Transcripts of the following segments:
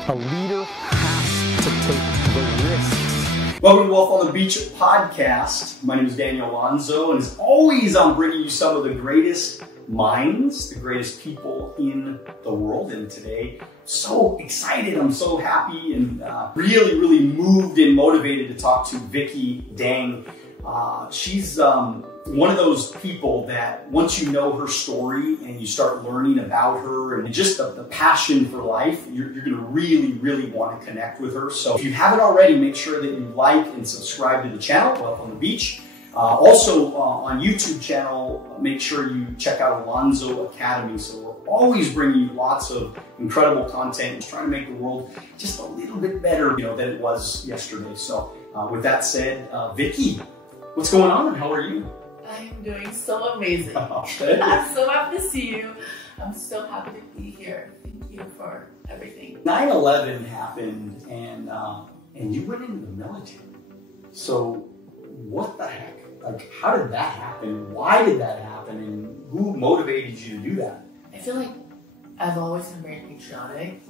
A leader has to take the risks. Welcome to Wealth on the Beach podcast. My name is Daniel Alonzo, and as always, I'm bringing you some of the greatest minds, the greatest people in the world. And today, so excited, I'm so happy and really moved and motivated to talk to Vickie Dang. She's one of those people that once you know her story and you start learning about her and just the passion for life, you're going to really want to connect with her. So if you haven't already, make sure that you like and subscribe to the channel, Wealth on the Beach. Also on YouTube channel, make sure you check out Alonzo Academy. So we're always bringing you lots of incredible content and trying to make the world just a little bit better, than it was yesterday. So with that said, Vickie, what's going on? How are you? I'm doing so amazing. Okay. I'm so happy to see you. I'm so happy to be here. Thank you for everything. 9/11 happened and you went into the military. So what the heck? Like, how did that happen? Why did that happen? And who motivated you to do that? I feel like I've always been very patriotic.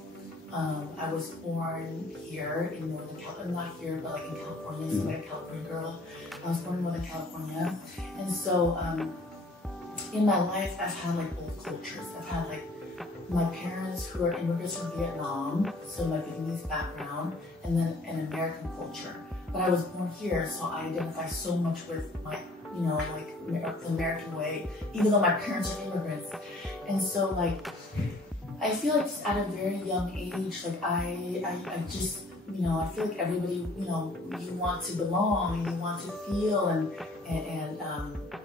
I was born here in Northern California, not here, but like in California, so I'm like a California girl. I was born in Northern California. And so in my life, I've had like both cultures. I've had like my parents who are immigrants from Vietnam, so my Vietnamese background, and then an American culture. But I was born here, so I identify so much with my, like the American way, even though my parents are immigrants. And so like, I feel like just at a very young age, like I just, I feel like everybody, you want to belong and you want to feel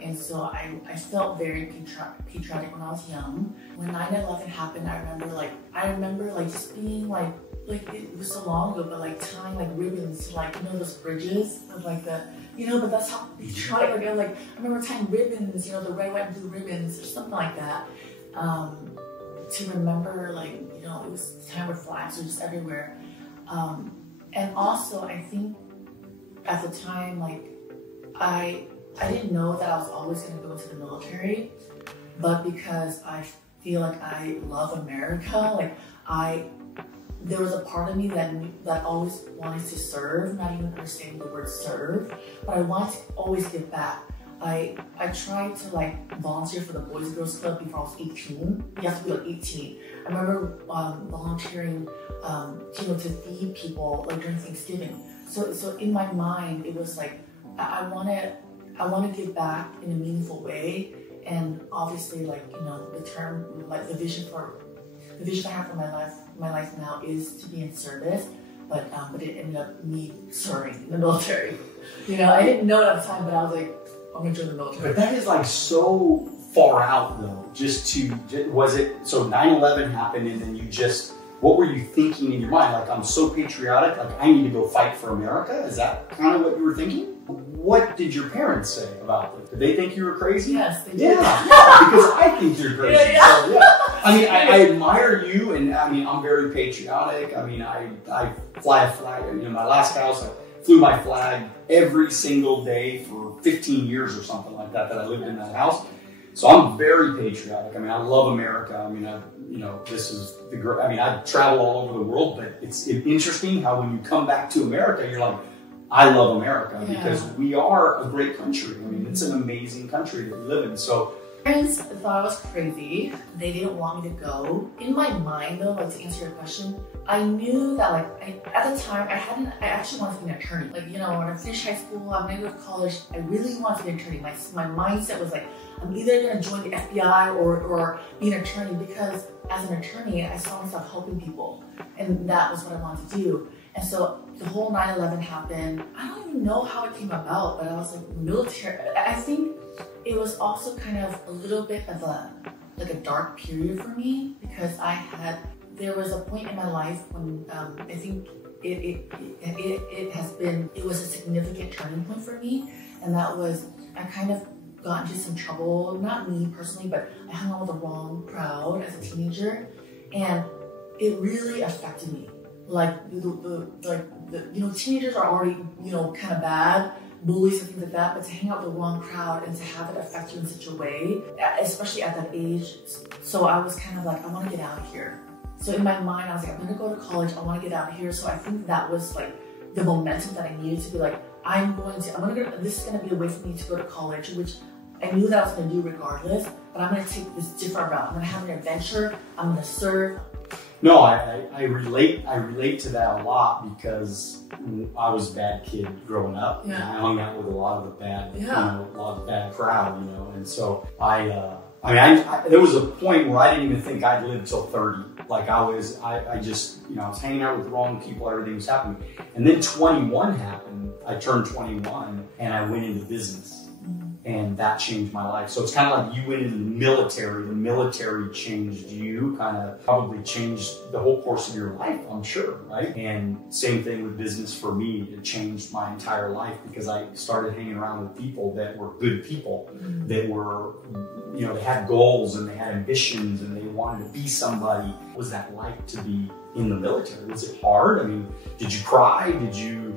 and so I felt very patriotic when I was young. When 9/11 happened, I remember just being like it was so long ago, but like tying like ribbons to like, those bridges of like the, but that's how patriotic I remember tying ribbons, the red, white, and blue ribbons or something like that. To remember, it was time where flags were just everywhere. And also, I think at the time, I didn't know that I was always going to go into the military, but because I feel like I love America, there was a part of me that always wanted to serve, not even understanding the word serve, but I wanted to always give back. I tried to volunteer for the Boys and Girls Club before I was 18. You have to be 18. I remember volunteering to feed people during Thanksgiving. So in my mind, it was I want to give back in a meaningful way. And obviously the term, the vision I have for my life now is to be in service. But it ended up me serving in the military. I didn't know it at the time, but I was like, I'm gonna join the military. But that is so far out though, was it, so 9/11 happened and then what were you thinking in your mind? I'm so patriotic, I need to go fight for America? Is that kind of what you were thinking? What did your parents say about it? Did they think you were crazy? Yes, they did. Yeah, because I think you're crazy. Yeah. So, yeah. I admire you, and I'm very patriotic. I fly a flag. My last house, I flew my flag every single day for 15 years or something like that I lived in that house. So I'm very patriotic. I love America. This is I travel all over the world, but it's interesting how when you come back to America, you're like, I love America because we are a great country. It's an amazing country to live in. So parents thought I was crazy. They didn't want me to go. In my mind though, to answer your question, I knew that at the time I actually wanted to be an attorney. When I finished high school, I'm gonna go to college, I really wanted to be an attorney. My mindset was I'm either gonna join the FBI or be an attorney, because as an attorney, I saw myself helping people, and that was what I wanted to do. And so the whole 9/11 happened. I don't even know how it came about, but I was military. I think it was also kind of a little bit of a dark period for me, because there was a point in my life when I think it was a significant turning point for me, and that was I kind of got into some trouble, not me personally, but I hung out with the wrong crowd as a teenager, and it really affected me. Teenagers are already, kind of bad, bullies and things like that, but to hang out with the wrong crowd and to have it affect you in such a way, especially at that age. So I was kind of I want to get out of here. So in my mind, I was like, I'm gonna go to college. I want to get out of here. So I think that was like the momentum that I needed to be like, this is gonna be a way for me to go to college, which I knew that I was gonna do regardless. But I'm gonna take this different route. I'm gonna have an adventure. I'm gonna serve. No, I relate to that a lot because I was a bad kid growing up. Yeah. And I hung out with a lot of the bad, a lot of the bad crowd, and so there was a point where I didn't even think I'd live till 30. Like I just, I was hanging out with the wrong people, everything was happening. And then 21 happened, I turned 21 and I went into business. And that changed my life. So it's kind of like you went into the military changed you, kind of probably changed the whole course of your life, I'm sure, right? And same thing with business for me, it changed my entire life because I started hanging around with people that were good people, that were, they had goals and they had ambitions and they wanted to be somebody. What was that like to be in the military? Was it hard? I mean, did you cry? Did you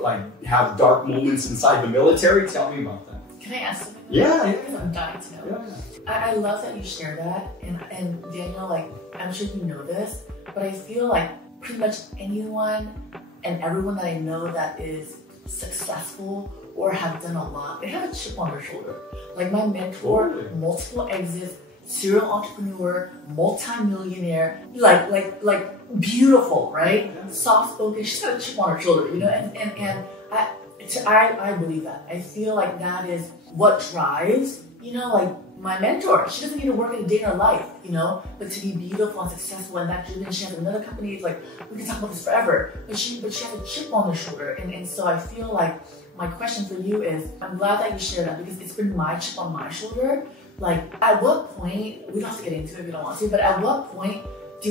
like have dark moments inside the military? Tell me about that. Can I ask something? Yeah. Because I'm dying to know. Yeah. I love that you share that, and Daniel, like, I'm sure you know this, but I feel like pretty much anyone and everyone that I know that is successful or have done a lot, they have a chip on their shoulder. Like my mentor, multiple exits, serial entrepreneur, multi-millionaire, like beautiful, right? Soft-spoken, she's got a chip on her shoulder, and I believe that. I feel like that is what drives, like my mentor. She doesn't need to work in a day in her life, but to be beautiful and successful and that driven. She has another company, it's like, we can talk about this forever, but she has a chip on her shoulder. And so I feel like my question for you is, I'm glad that you shared that because it's been my chip on my shoulder. Like, at what point, we don't have to get into it if you don't want to, but at what point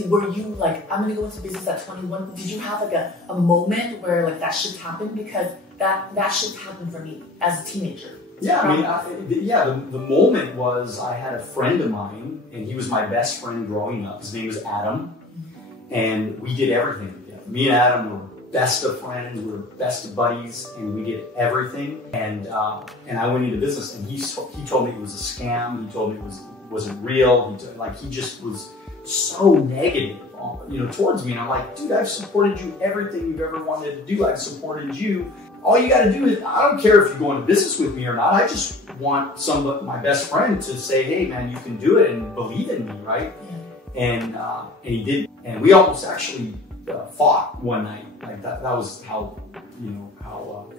were you like, I'm gonna go into business at 21? Did you have like a moment where like that shift happened? Because that shift happened for me as a teenager. Yeah, the moment was I had a friend of mine, and he was my best friend growing up. His name was Adam, and we did everything together. Me and Adam were best of friends, we were best of buddies, and we did everything. And I went into business, and he told me it was a scam. He told me it wasn't real. He just was so negative, towards me. And I'm like, dude, I've supported you everything you've ever wanted to do. I've supported you. All you got to do is, I don't care if you go into business with me or not. I just want my best friend to say, hey man, you can do it and believe in me, right? Yeah. And he did. And we almost actually fought one night. Like that was how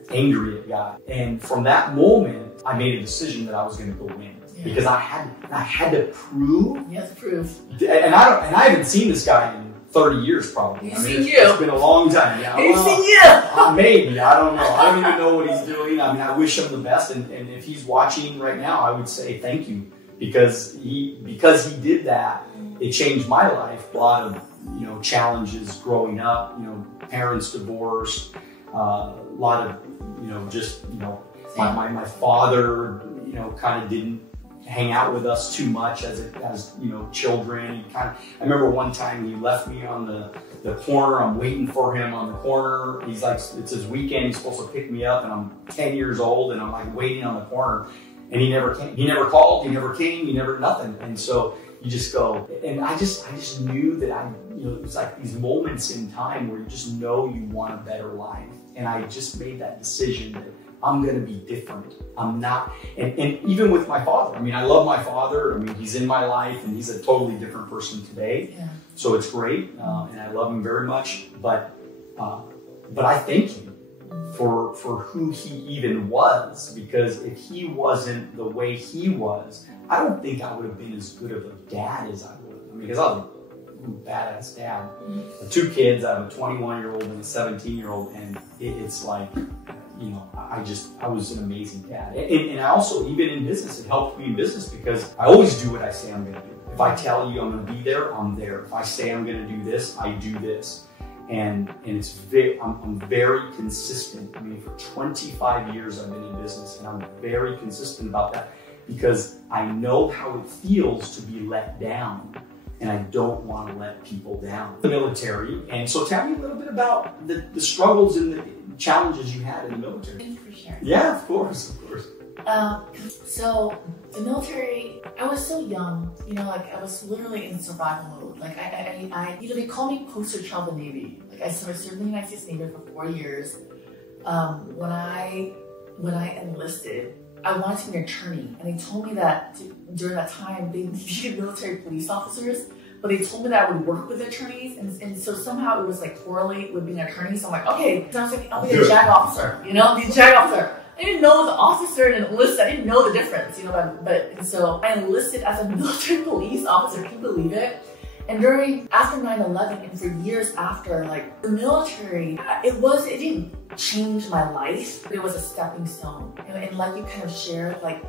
angry it got. And from that moment, I made a decision that I was going to go win. Yeah. Because I had to prove. You have to prove. And I haven't seen this guy in 30 years probably. It's been a long time. Yeah, He's seen you. Maybe, I don't know. I don't even know what he's doing. I mean, I wish him the best. And if he's watching right now, I would say thank you because he did that. It changed my life. A lot of challenges growing up. Parents divorced. A lot of my father kind of didn't hang out with us too much as children. I remember one time he left me on the corner. I'm waiting for him on the corner. He's like, it's his weekend. He's supposed to pick me up, and I'm 10 years old, and I'm like waiting on the corner, and he never came. He never called. He never came. He never nothing. And so you just go, and I just knew that it's like these moments in time where you just know you want a better life, and I just made that decision that I'm going to be different. I'm not, and even with my father, I mean, I love my father. I mean, he's in my life and he's a totally different person today. Yeah. So it's great. And I love him very much, but I thank him for who he even was, because if he wasn't the way he was, I don't think I would have been as good of a dad as I would. I mean, because I was a badass dad. Mm-hmm. 2 kids, I have a 21-year-old and a 17-year-old, and it's like, I was an amazing dad. And I also, even in business, it helped me in business because I always do what I say I'm going to do. If I tell you I'm going to be there, I'm there. If I say I'm going to do this, I do this. And it's I'm very consistent. I mean, for 25 years I've been in business, and I'm very consistent about that because I know how it feels to be let down, and I don't want to let people down. The military, and so tell me a little bit about the struggles and the challenges you had in the military. Thank you for sharing. Yeah, of course. So the military, I was so young, you know, like I was literally in survival mode. Like you know, they call me poster child of the Navy. Like I served in the United States Navy for 4 years. When I enlisted, I wanted to be an attorney, and they told me that during that time they needed military police officers, but they told me that I would work with attorneys, and so somehow it was like correlate with being an attorney. So I'm like, okay, so I was like, I'll be a JAG officer, you know, be a JAG officer. I didn't know the officer and enlisted. I didn't know the difference, you know, and so I enlisted as a military police officer. Can you believe it? And after 9/11 and for years after, like the military, it didn't change my life, but it was a stepping stone. And like you kind of shared, like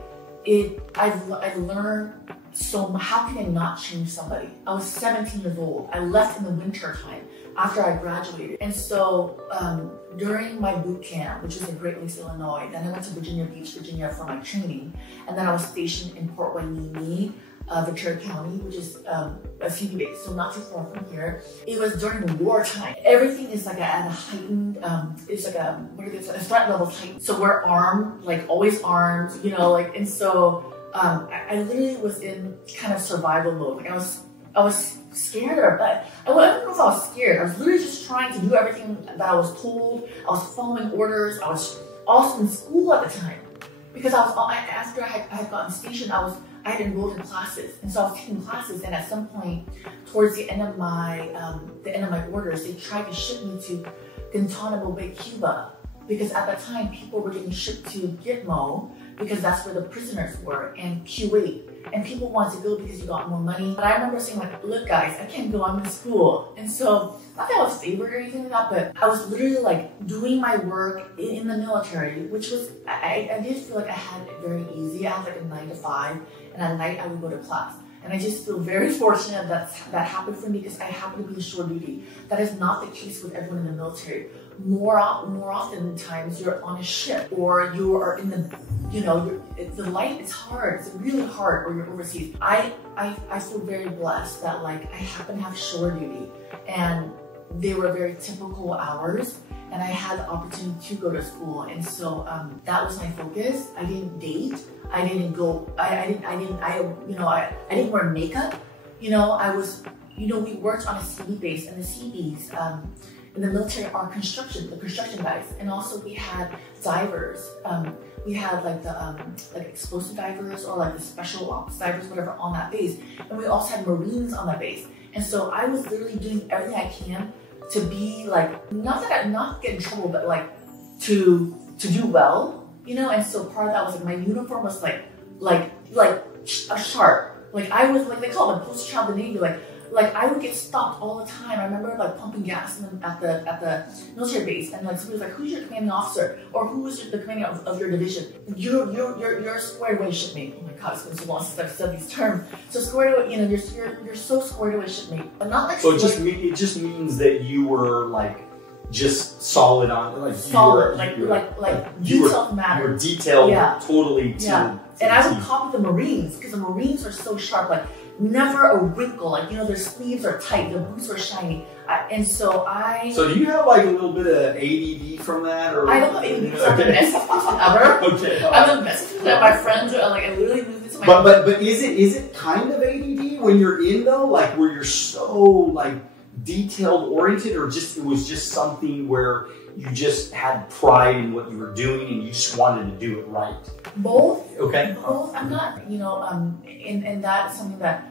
I've learned so much. How can I not change somebody? I was 17 years old. I left in the winter time after I graduated. And so during my boot camp, which was in Great Lakes, Illinois, then I went to Virginia Beach, Virginia for my training. And then I was stationed in Port Hueneme, Ventura County, which is a CB base, so not too far from here. It was during wartime. Everything is like at a heightened, it's like a threat level heightened. So we're armed, like always armed, you know, like, and so I literally was in kind of survival mode. Like I was scared, but I don't know if I was scared. I was literally just trying to do everything that I was told. I was following orders. I was also in school at the time because after I had gotten stationed, I had enrolled in classes, and so I was taking classes. And at some point, towards the end of my orders, they tried to ship me to Guantanamo Bay, Cuba, because at that time people were getting shipped to Gitmo because that's where the prisoners were, and Kuwait. And people wanted to go because you got more money. But I remember saying like, look guys, I can't go, I'm in school. And so, not that I was favored or anything like that, but I was literally like doing my work in the military, which was, I did feel like I had it very easy. I had like a 9 to 5, and at night I would go to class. And I just feel very fortunate that happened for me because I happen to be in shore duty. That is not the case with everyone in the military. More often times you're on a ship or you are in the, you know, the life is hard. It's really hard, or you're overseas. I feel very blessed that like I happen to have shore duty, and they were very typical hours, and I had the opportunity to go to school, and so that was my focus. I didn't date. I didn't go. I didn't wear makeup. You know, I was. You know, we worked on a CB base, and the CBs in the military are the construction guys, and also we had divers. We had like the like explosive divers or like the special ops divers, whatever, on that base, and we also had Marines on that base. And so I was literally doing everything I can to be like not get in trouble, but like to do well, you know. And so part of that was like my uniform was like a sharp. Like I was like, they call it a poster child of the Navy. Like I would get stopped all the time. I remember like pumping gas at the military base, and like somebody was like, "Who's your commanding officer?" or "Who is the commanding of your division?" You're squared away shipmate. Oh my God, it's been so long since I've said these terms. So squared away, you know, you're so squared away shipmate, but not like. So it just means that you were like just solid on like solid, details matter. You were detailed, yeah. Totally. And I would copy the Marines because the Marines are so sharp, like. Never a wrinkle, like, you know, their sleeves are tight, their boots are shiny, So do you have like a little bit of ADD from that, or? I don't have ADD because I'm the best person ever. Okay. I'm the best person that my friends are like. I literally moved into my. But is it kind of ADD when you're in though, like where you're so like detailed oriented, or it was just something where you just had pride in what you were doing and you just wanted to do it right? Both. Okay. Both. I'm not, you know, and that's something that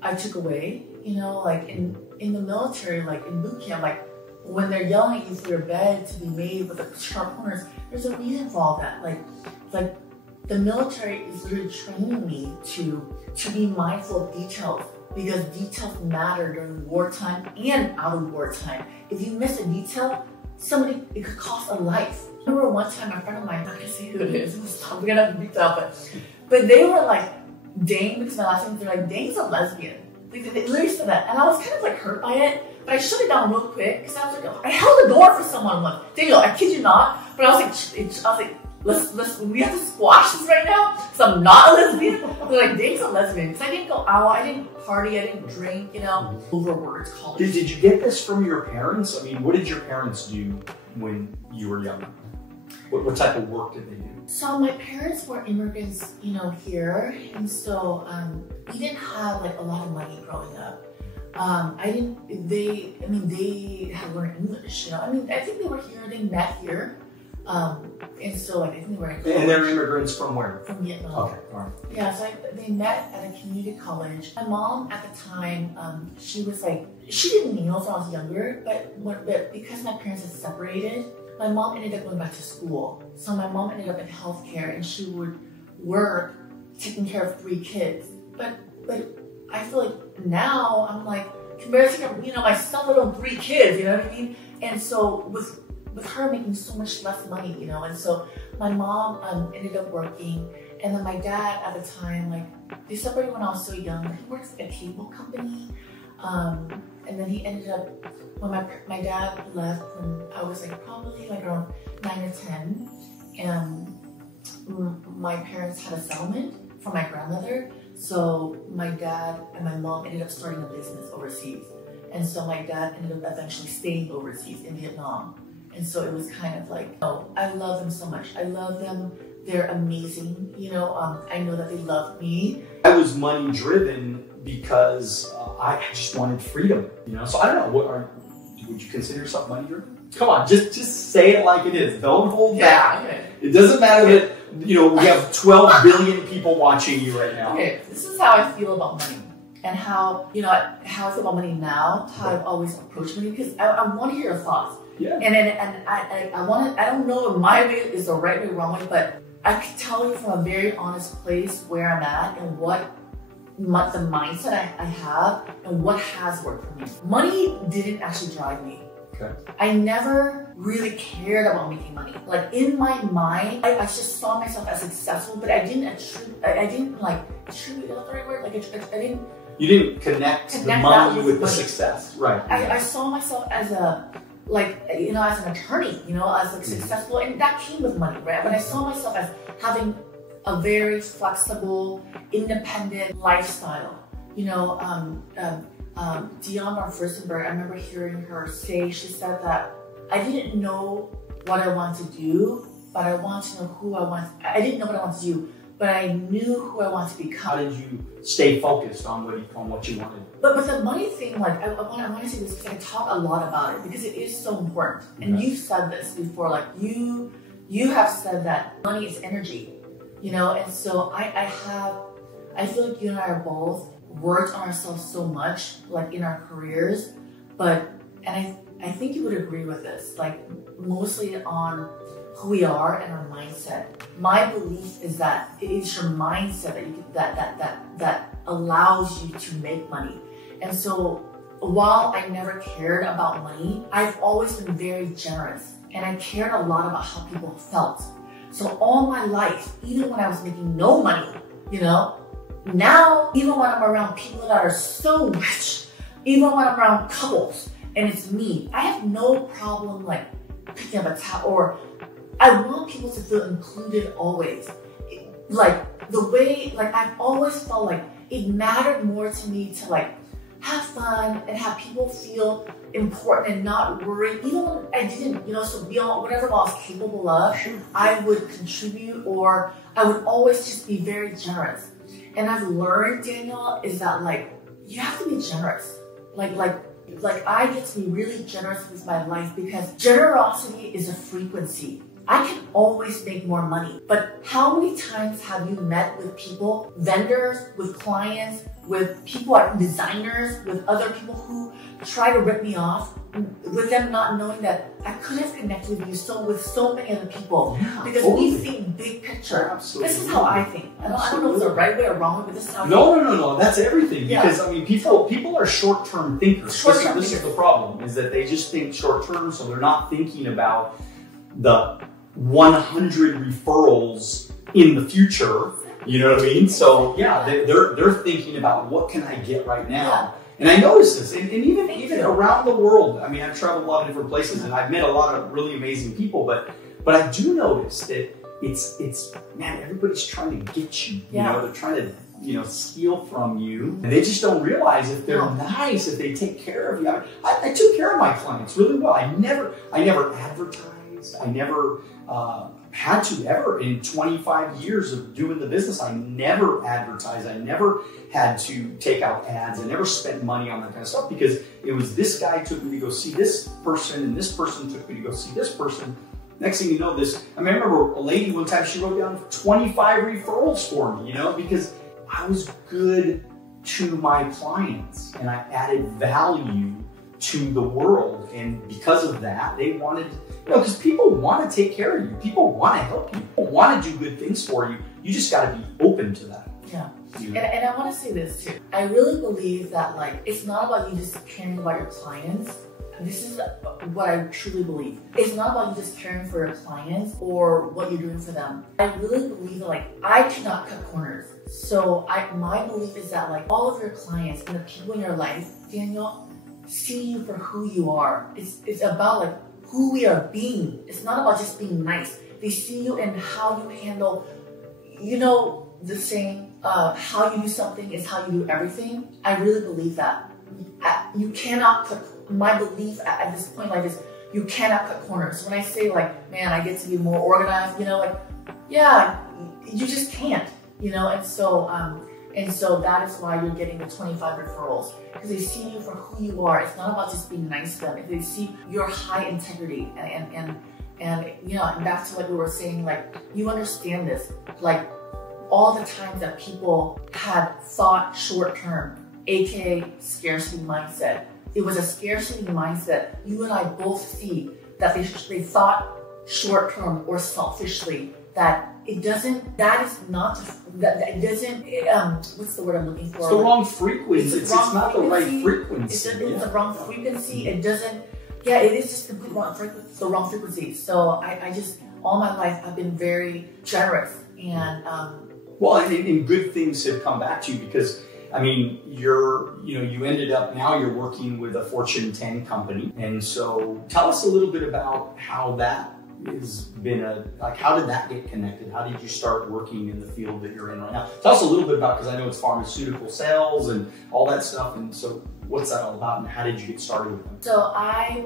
I took away, you know, like in the military, like in boot camp, like when they're yelling at you for your bed to be made with the sharp corners, there's a reason for all that. Like the military is literally training me to be mindful of details, because details matter during wartime and out of wartime. If you miss a detail, it could cost a life. I remember one time, a friend of mine, I'm not gonna say who it is, we're gonna have to beat that up, but they were like, Dane, because my last name, they're like, Dane's a lesbian. Like, they literally said that, and I was kind of like hurt by it, but I shut it down real quick, because I was like, I held the door for someone. I'm like, Daniel, I kid you not, but I was like, let's, we have to squash this right now, because I'm not a lesbian. They're like, Dane's a lesbian, because I didn't go out, I didn't party, I didn't drink, you know, over words, college. Did you get this from your parents? I mean, what did your parents do when you were young? What type of work did they do? So my parents were immigrants, you know, here, and so we didn't have like a lot of money growing up. They had learned English, you know. I mean, I think they were here, they met here. And so like I think they were in college. And they're immigrants from where? From Vietnam. Okay, all right. Yeah, so they met at a community college. My mom at the time, she was like, she didn't kneel when I was younger, but because my parents had separated, my mom ended up going back to school. So my mom ended up in healthcare, and she would work taking care of 3 kids. But I feel like now I'm like, compared to, you know, myself, I own 3 kids, you know what I mean? And so with her making so much less money, you know, and so my mom ended up working, and then my dad at the time, like, they separated when I was so young. He works at a cable company, and then he ended up, when my dad left when I was like probably like around 9 or 10, and my parents had a settlement from my grandmother, so my dad and my mom ended up starting a business overseas, and so my dad ended up eventually staying overseas in Vietnam. And so it was kind of like, oh, I love them so much. I love them. They're amazing. You know, I know that they love me. I was money driven because I just wanted freedom, you know? So I don't know, would you consider yourself money driven? Come on, just say it like it is. Don't hold back. Okay. It doesn't matter that, you know, we have 12 billion people watching you right now. Okay, this is how I feel about money. And how, you know, how I feel about money now, how I've always approached money, because I want to hear your thoughts. Yeah. And I want to, I don't know if my way is the right way or wrong way, but I can tell you from a very honest place where I'm at and what the mindset I have and what has worked for me. Money didn't actually drive me. Okay. I never really cared about making money. Like in my mind, I just saw myself as successful, but I didn't attribute, is that the right word? Like I didn't. You didn't connect the money with the success. Right. I saw myself as as an attorney, you know, as like successful, and that came with money, right? But I saw myself as having a very flexible, independent lifestyle. You know, Dionne Furstenberg, I remember hearing her say, she said that I didn't know what I wanted to do, but I wanted to know who I wanted. I didn't know what I wanted to do, but I knew who I wanted to become. How did you stay focused on what you wanted? But the money thing, like I want to say this because I talk a lot about it because it is so important. And you've said this before, like you have said that money is energy, you know. And so I feel like you and I are both worked on ourselves so much, like in our careers, and I think you would agree with this, like mostly on who we are and our mindset. My belief is that it is your mindset that allows you to make money. And so while I never cared about money, I've always been very generous, and I cared a lot about how people felt. So all my life, even when I was making no money, you know, now even when I'm around people that are so rich, even when I'm around couples and it's me, I have no problem like picking up a tab, or I want people to feel included always. Like the way, like I've always felt like it mattered more to me to like have fun and have people feel important and not worry. Even when I didn't, you know, so beyond whatever I was capable of, I would contribute, or I would always just be very generous. And I've learned, Daniel, is that like, you have to be generous. Like I get to be really generous with my life because generosity is a frequency. I can always make more money, but how many times have you met with people, vendors, with clients, with people like designers, with other people who try to rip me off, with them not knowing that I could have connected with you with so many other people, because we think big picture. Absolutely. This is how I think. I don't know if it's the right way or wrong way, but this is how I think. No. That's everything. Because I mean, people are short-term thinkers. This is the problem, is that they just think short-term, so they're not thinking about the 100 referrals in the future. You know what I mean? So yeah, they're thinking about what can I get right now. Yeah. And I noticed this, and even around the world. I mean, I've traveled a lot of different places, and I've met a lot of really amazing people. But I do notice that it's man, everybody's trying to get you. You know, they're trying to steal from you, and they just don't realize if they're nice, if they take care of you. I took care of my clients really well. I never advertised. I never had to ever in 25 years of doing the business. I never advertised. I never had to take out ads. I never spent money on that kind of stuff because it was this guy took me to go see this person and this person took me to go see this person. Next thing you know, I remember a lady one time, she wrote down 25 referrals for me, because I was good to my clients and I added value to the world. And because of that, they wanted, because people want to take care of you. People want to help you. People want to do good things for you. You just got to be open to that. Yeah. And I want to say this too. I really believe that it's not about you just caring about your clients. This is what I truly believe. It's not about you just caring for your clients or what you're doing for them. I really believe that I cannot cut corners. So my belief is that all of your clients and the people in your life, Daniel, see you for who you are. It's about who we are being. It's not about just being nice. They see you and how you handle, the saying, how you do something is how you do everything. I really believe that. You cannot cut, my belief at this point in life is you cannot cut corners. So when I say man, I get to be more organized, yeah, you just can't, and so that is why you're getting the 25 referrals, because they see you for who you are. It's not about just being nice to them. If they see your high integrity and back to we were saying, you understand this, all the times that people had thought short term, aka scarcity mindset. It was a scarcity mindset. You and I both see that they thought short term or selfishly, that it doesn't, that is not, that it doesn't, what's the word I'm looking for? It's the wrong frequency. It's not the right frequency. It's the wrong frequency. It doesn't, it is just the wrong frequency. So I just, all my life, I've been very generous and, well, and good things have come back to you because, you ended up, now you're working with a Fortune 10 company. And so tell us a little bit about how that has been how did that get connected? How did you start working in the field that you're in right now? Tell us a little bit about, because I know it's pharmaceutical sales and all that stuff. And so what's that all about and how did you get started with them? So I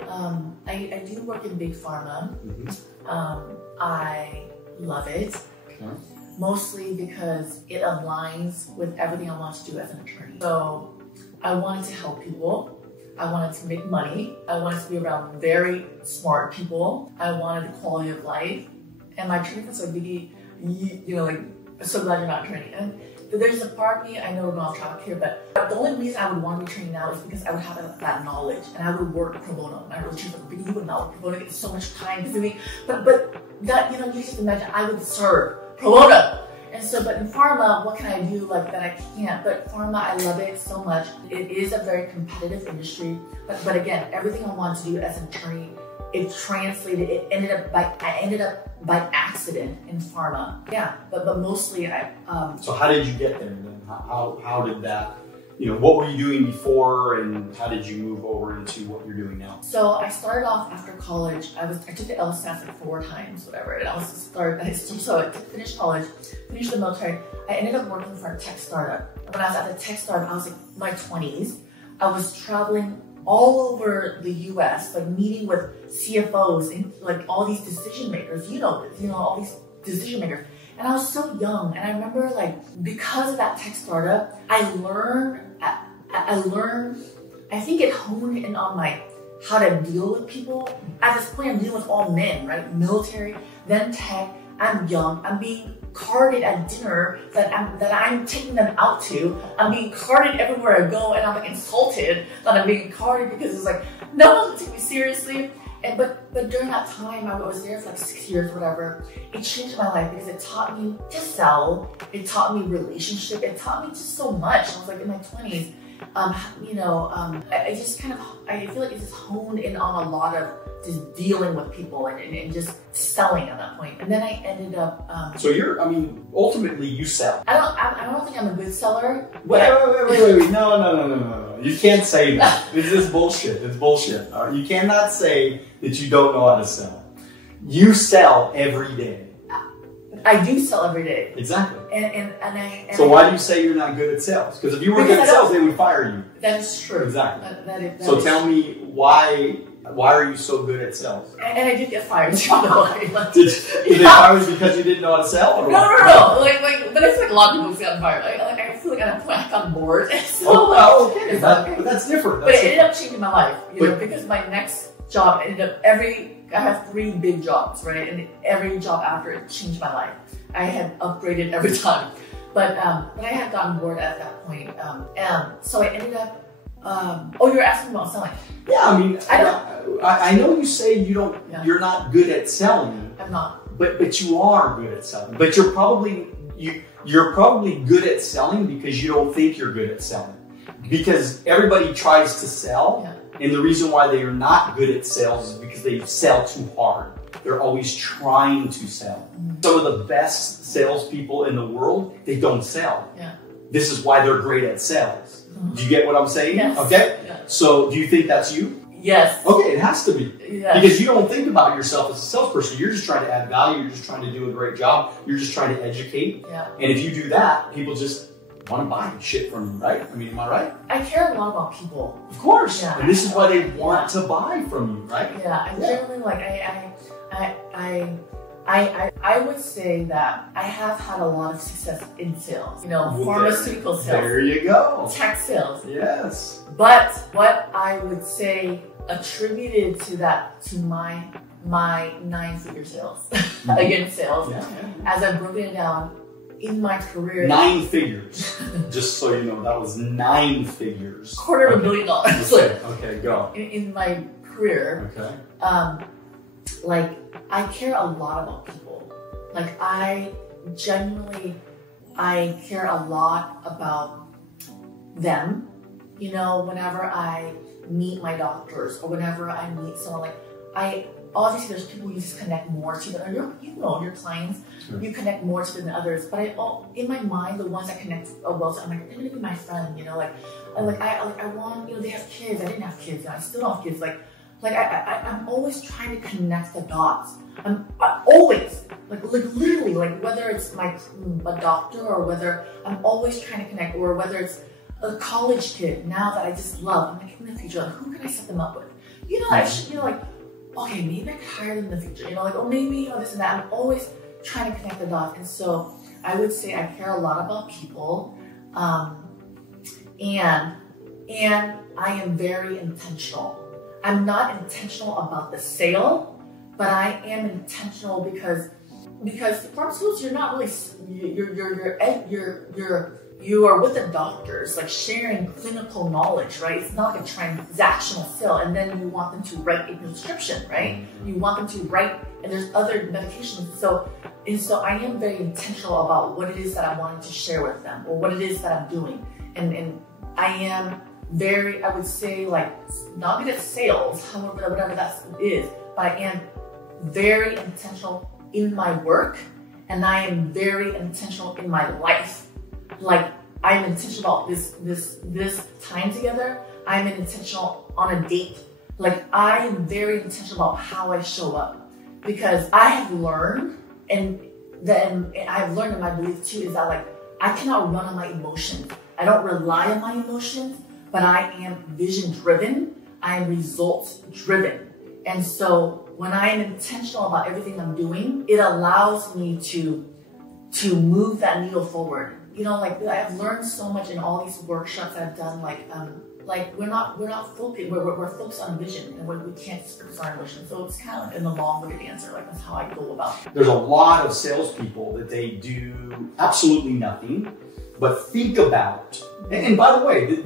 do work in big pharma. Mm-hmm. I love it. Okay. Mostly because it aligns with everything I want to do as an attorney. So I wanted to help people. I wanted to make money. I wanted to be around very smart people. I wanted the quality of life. And my attorney was Vickie, I'm so glad you're not a attorney. And there's a part of me, I know we're going off topic here, but the only reason I would want to be trained now is because I would have that knowledge and I would work pro bono. My relationship with Vickie, you would not work pro bono. It's so much time consuming. But that, you just imagine I would serve pro bono. And so, but in pharma, what can I do that I can't? But pharma, I love it so much. It is a very competitive industry. But again, everything I wanted to do as an attorney, it translated. I ended up by accident in pharma. Yeah, but mostly I. So how did you get there then? How did that? What were you doing before, and how did you move over into what you're doing now? So I started off after college. I took the LSAT 4 times, whatever. And I finished college, finished the military. I ended up working for a tech startup. When I was at the tech startup, I was in my 20s. I was traveling all over the US, meeting with CFOs and all these decision makers. All these decision makers. And I was so young, and I remember because of that tech startup, I learned, I think it honed in on how to deal with people. At this point, I'm dealing with all men, right? Military, then tech. I'm young. I'm being carded at dinner that I'm taking them out to. I'm being carded everywhere I go, and I'm insulted that I'm being carded because it's no one will take me seriously. But during that time, I was there for 6 years, whatever. It changed my life because it taught me to sell. It taught me relationship. It taught me just so much. I was in my 20s. I feel like it just honed in on a lot of just dealing with people and just selling at that point. And then I ended up. So ultimately you sell. I don't think I'm a good seller. Wait. No. You can't say that. This is bullshit. It's bullshit. You cannot say that you don't know how to sell. You sell every day. I do sell every day. Exactly. So why do you say you're not good at sales? Because if you were good at sales, they would fire you. That is true. Exactly. So tell me why Why are you so good at sales? And I did get fired too, though. Like, Did they fire you because you didn't know how to sell? Or no. But it's like a lot of people get fired. I feel like at a point I got bored. So, okay. But that's different. But it ended up changing my life, you know, because my next job ended up I have 3 big jobs, right? And every job after it changed my life. I had upgraded every time. But I had gotten bored at that point. So I ended up, you're asking about selling. Yeah, I mean, I know you say you're not good at selling. I'm not. But you are good at selling. But you're probably good at selling because you don't think you're good at selling. Because everybody tries to sell. Yeah. And the reason why they are not good at sales is because they sell too hard. They're always trying to sell. Mm-hmm. Some of the best salespeople in the world, they don't sell. Yeah. This is why they're great at sales. Mm-hmm. Do you get what I'm saying? Yes. Okay? Yeah. So do you think that's you? Yes. Okay, it has to be. Yes. Because you don't think about yourself as a salesperson. You're just trying to add value. You're just trying to do a great job. You're just trying to educate. Yeah. And if you do that, people just want to buy shit from you, right? I mean, am I right? I care a lot about people. Of course. Yeah. And this is why they want to buy from you, right? Yeah. I generally I would say that I have had a lot of success in sales. You know, pharmaceutical sales. There you go. Tech sales. Yes. But what I would say attributed to that, to my 9-figure sales, again, sales, as I've broken it down in my career. 9 figures. Just so you know, that was 9 figures. $250,000. Okay, go. In my career. Okay. Like, I care a lot about people. Like, I care a lot about them. You know, whenever I meet my doctors or whenever I meet someone, like, obviously there's people you just connect more to than your clients. Sure. You connect more to them than others. But in my mind, the ones I connect well to, I'm like, they're gonna be my friend. You know, I want, you know, they have kids. I didn't have kids. I still don't have kids. I'm always trying to connect the dots. I'm always, literally, whether it's my doctor or whether I'm always trying to connect, or whether it's a college kid now that I just love. I'm like, in the future, who can I set them up with? You know, okay, maybe I could hire them in the future. You know, maybe, you know, this and that. I'm always trying to connect the dots. And so I would say I care a lot about people. And I am very intentional. I'm not intentional about the sale, but I am intentional because pharmaceuticals, you're not really, you are with the doctors, like sharing clinical knowledge, right? It's not like a transactional sale, and then you want them to write a prescription, right? You want them to write, and there's other medications. So I am very intentional about what it is that I wanted to share with them, or what it is that I'm doing, and I am very, I would say, like, not good at sales, however, whatever that is, but I am very intentional in my work, and I am very intentional in my life. Like, I'm intentional about this time together. I'm intentional on a date. Like, I am very intentional about how I show up, because I have learned, and I've learned, in my belief too, is that, like, I cannot run on my emotions. I don't rely on my emotions, but I am vision driven. I am results driven. And so when I am intentional about everything I'm doing, it allows me to move that needle forward. You know, like, I've learned so much in all these workshops that I've done. Like we're not focused. We're focused on vision, and we can't focus on emotion. So it's kind of like in the long-winded answer. Like, that's how I go about it. There's a lot of salespeople that they do absolutely nothing but think about. And by the way,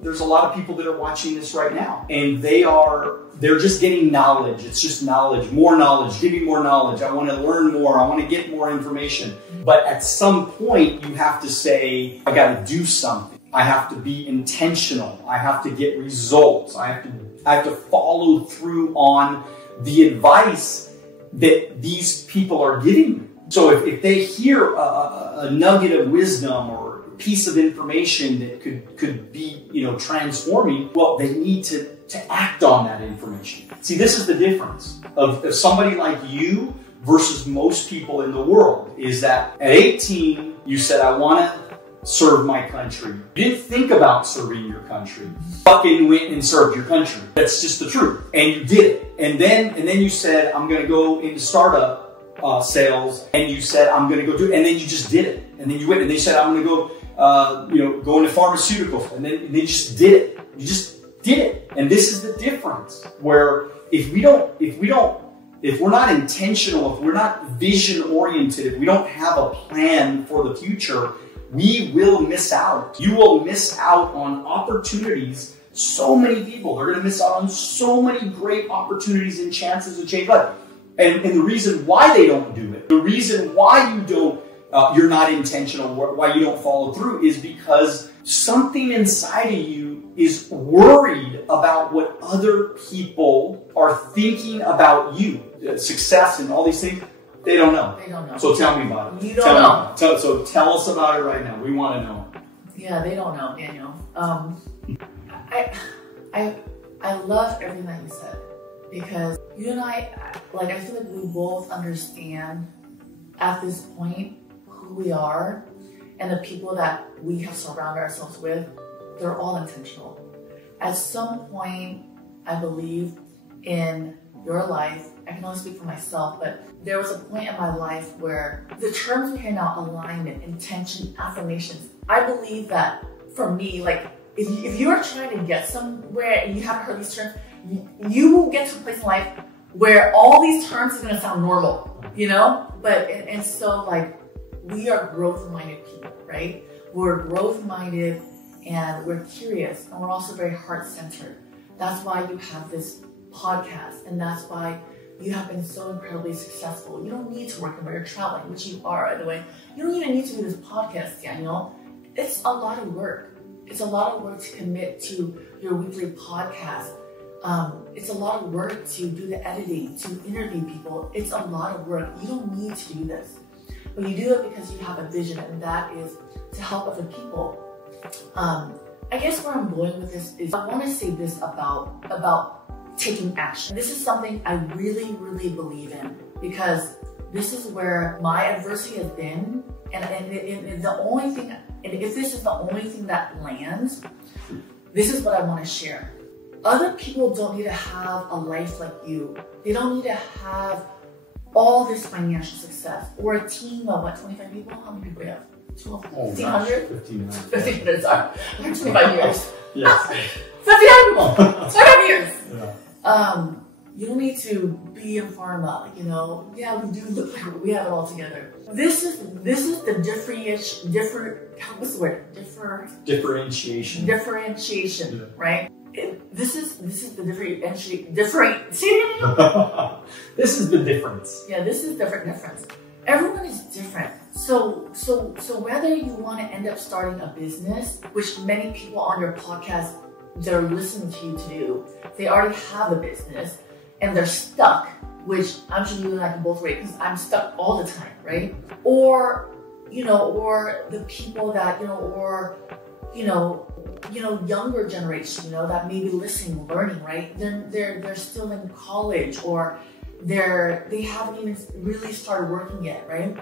there's a lot of people that are watching this right now, and they're just getting knowledge. It's just knowledge, more knowledge, give me more knowledge. I want to learn more. I want to get more information. But at some point, you have to say, I got to do something. I have to be intentional. I have to get results. I have to follow through on the advice that these people are giving me. So if they hear a nugget of wisdom or a piece of information that could be, you know, transforming, well, they need to act on that information. See, this is the difference of somebody like you versus most people in the world, is that at 18, you said, I want to serve my country. You didn't think about serving your country. You fucking went and served your country. That's just the truth. And you did it. And then you said, I'm going to go into startup sales. And you said, I'm going to go do it. And then you just did it. And then you went and they said, I'm going to go, go into pharmaceuticals. And then they just did it. You just did it. And this is the difference where if we're not intentional, if we're not vision oriented, if we don't have a plan for the future, we will miss out. You will miss out on opportunities. So many people, they're going to miss out on so many great opportunities and chances to change life. And the reason why they don't do it, the reason why you're not intentional, why you don't follow through is because something inside of you is worried about what other people are thinking about you. Success and all these things, they don't know. They don't know. So tell me about it. You don't know. So tell us about it right now. We want to know. Yeah, they don't know, Daniel. I love everything that you said because you and I feel like we both understand at this point who we are and the people that we have surrounded ourselves with. They're all intentional. At some point, I believe in your life, I can only speak for myself, but there was a point in my life where the terms we hear now, alignment, intention, affirmations, I believe that for me, if you're trying to get somewhere and you haven't heard these terms, you will get to a place in life where all these terms are going to sound normal, But, and so we are growth-minded people, right? We're growth-minded and we're curious and we're also very heart-centered. That's why you have this podcast and that's why you have been so incredibly successful. You don't need to work where you're traveling, which you are, by the way. You don't even need to do this podcast, Daniel. It's a lot of work. It's a lot of work to commit to your weekly podcast. It's a lot of work to do the editing, to interview people. It's a lot of work. You don't need to do this. But you do it because you have a vision, and that is to help other people. I guess where I'm going with this is I want to say this about taking action. This is something I really, really believe in because this is where my adversity has been, and the only thing, and if this is the only thing that lands, this is what I want to share. Other people don't need to have a life like you. They don't need to have all this financial success or a team of 25 people. How many people do you have? 1,500? 1,500, sorry. 25 years. Yes. 1,500 people. 25 years. Yeah. You don't need to be in pharma, Yeah, we do look like we have it all together. This is the differentiation. Differentiation, yeah. Right? This is the differentiation. This is the difference. Yeah, this is difference. Everyone is different. So whether you want to end up starting a business, which many people on your podcast they're listening to you to do, they already have a business and they're stuck, which I'm sure you and I can both relate because I'm stuck all the time, right? Or the people that younger generation, that may be listening, learning, right? They're still in college or they haven't even really started working yet, right?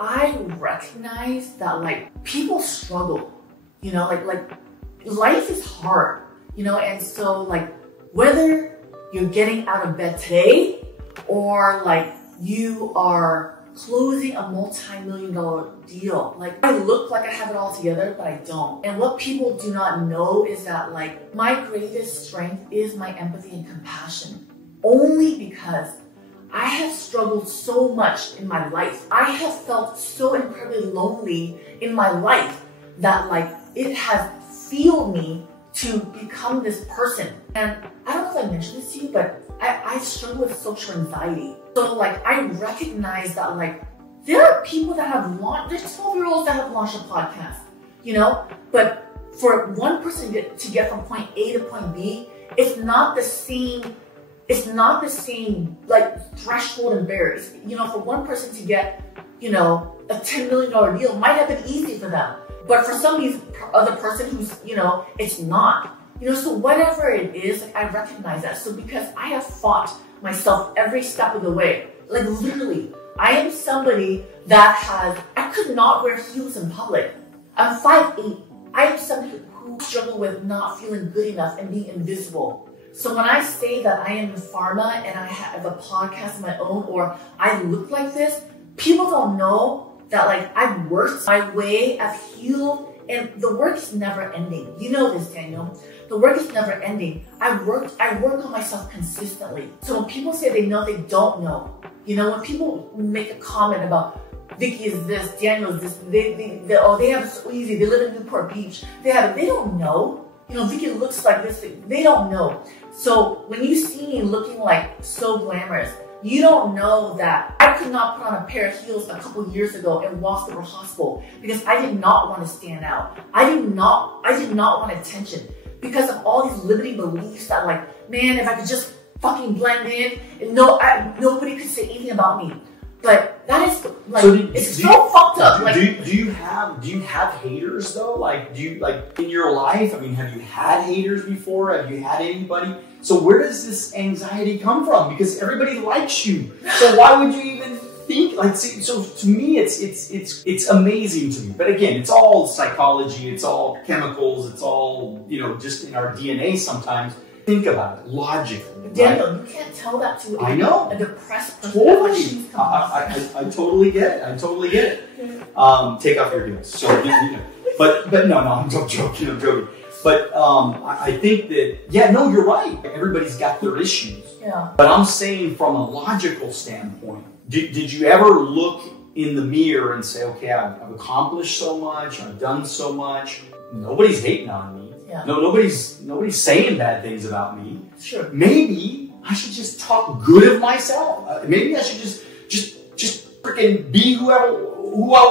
I recognize that people struggle, life is hard, and so whether you're getting out of bed today or you are closing a multi-million-dollar deal. I look like I have it all together, but I don't. And what people do not know is that my greatest strength is my empathy and compassion. Only because I have struggled so much in my life. I have felt so incredibly lonely in my life that it has fueled me to become this person. And I don't know if I mentioned this to you, but I struggle with social anxiety. So I recognize that there are people that have there's 12-year-olds that have launched a podcast, but for one person to get from point A to point B, it's not the same threshold and barriers. For one person to get, a $10 million deal might have been easy for them. But for some other person who's, it's not. So whatever it is, I recognize that. So because I have fought myself every step of the way, literally, I am somebody that I could not wear heels in public. I'm 5'8". I am somebody who struggle with not feeling good enough and being invisible. So when I say that I am in pharma and I have a podcast of my own, or I look like this, people don't know that like I've worked my way, I've healed, and the work is never ending. You know this, Daniel. The work is never ending. I work on myself consistently. So when people say they know, they don't know. You know, when people make a comment about Vickie is this, Daniel is this, they have it so easy, they live in Newport Beach, they don't know. You know, Vickie looks like this, they don't know. So when you see me looking like so glamorous, you don't know that I could not put on a pair of heels a couple years ago and walk through a hospital because I did not want to stand out. I did not want attention because of all these limiting beliefs that like, man, if I could just fucking blend in, and nobody could say anything about me. But that is like, it's so fucked up. Like, do you have haters though? Like, do you like in your life? I mean, have you had haters before? Have you had anybody? So where does this anxiety come from? Because everybody likes you. So why would you even think like? See, so to me, it's amazing to me. But again, it's all psychology. It's all chemicals. It's all just in our DNA sometimes. Think about it logically. Daniel, you can't tell that to a depressed person. Totally. I totally get it. I totally get it. Take off your heels. So, but no, I'm joking. I'm joking. But I think that, you're right. Everybody's got their issues. Yeah. But I'm saying from a logical standpoint, did you ever look in the mirror and say, okay, I've accomplished so much, I've done so much, nobody's hating on me. Yeah. No, nobody's saying bad things about me. Sure. Maybe I should just talk good of myself. Maybe I should just freaking be who I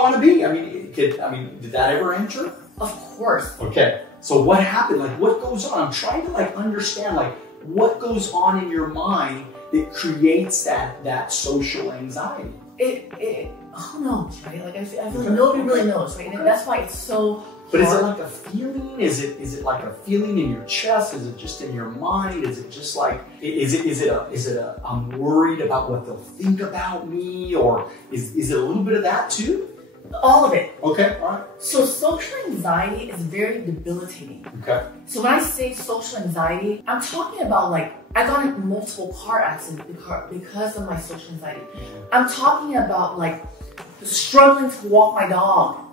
want to be. I mean, did that ever enter? Of course. Okay. So what happened? Like, what goes on? I'm trying to understand what goes on in your mind that creates that social anxiety. Who knows, right? Like I feel like nobody really knows, right? And that's why it's so. But is it like a feeling? Is it like a feeling in your chest? Is it just in your mind? Is it just like is it a I'm worried about what they'll think about me, or is it a little bit of that too? All of it. Okay, all right. So social anxiety is very debilitating. Okay. So when I say social anxiety, I'm talking about like I got in multiple car accidents because of my social anxiety. I'm talking about like struggling to walk my dog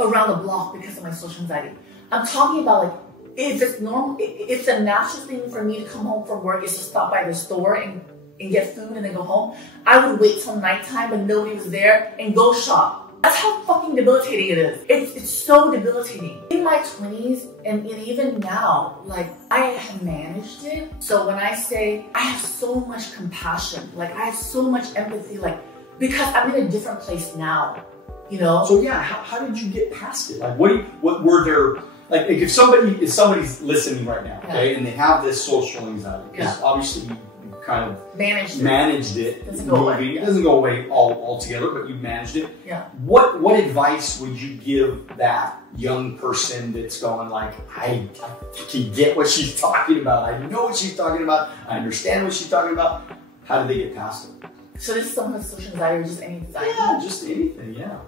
around the block because of my social anxiety. I'm talking about like if it's normal, it's a natural thing for me to come home from work is to stop by the store and get food and then go home. I would wait till nighttime when nobody was there and go shop. That's how fucking debilitating it is. It's so debilitating. In my 20s and even now, like I have managed it. So when I say I have so much compassion, like I have so much empathy, like because I'm in a different place now, So how did you get past it? Like what were there, like if somebody's listening right now, okay, and they have this social anxiety, because obviously you kind of managed it. Doesn't go away. It doesn't go away altogether, but you managed it. Yeah. What advice would you give that young person that's going like, I can get what she's talking about. I know what she's talking about. I understand what she's talking about. How do they get past it? So this is someone with social anxiety or just any anxiety? Yeah, just anything, yeah.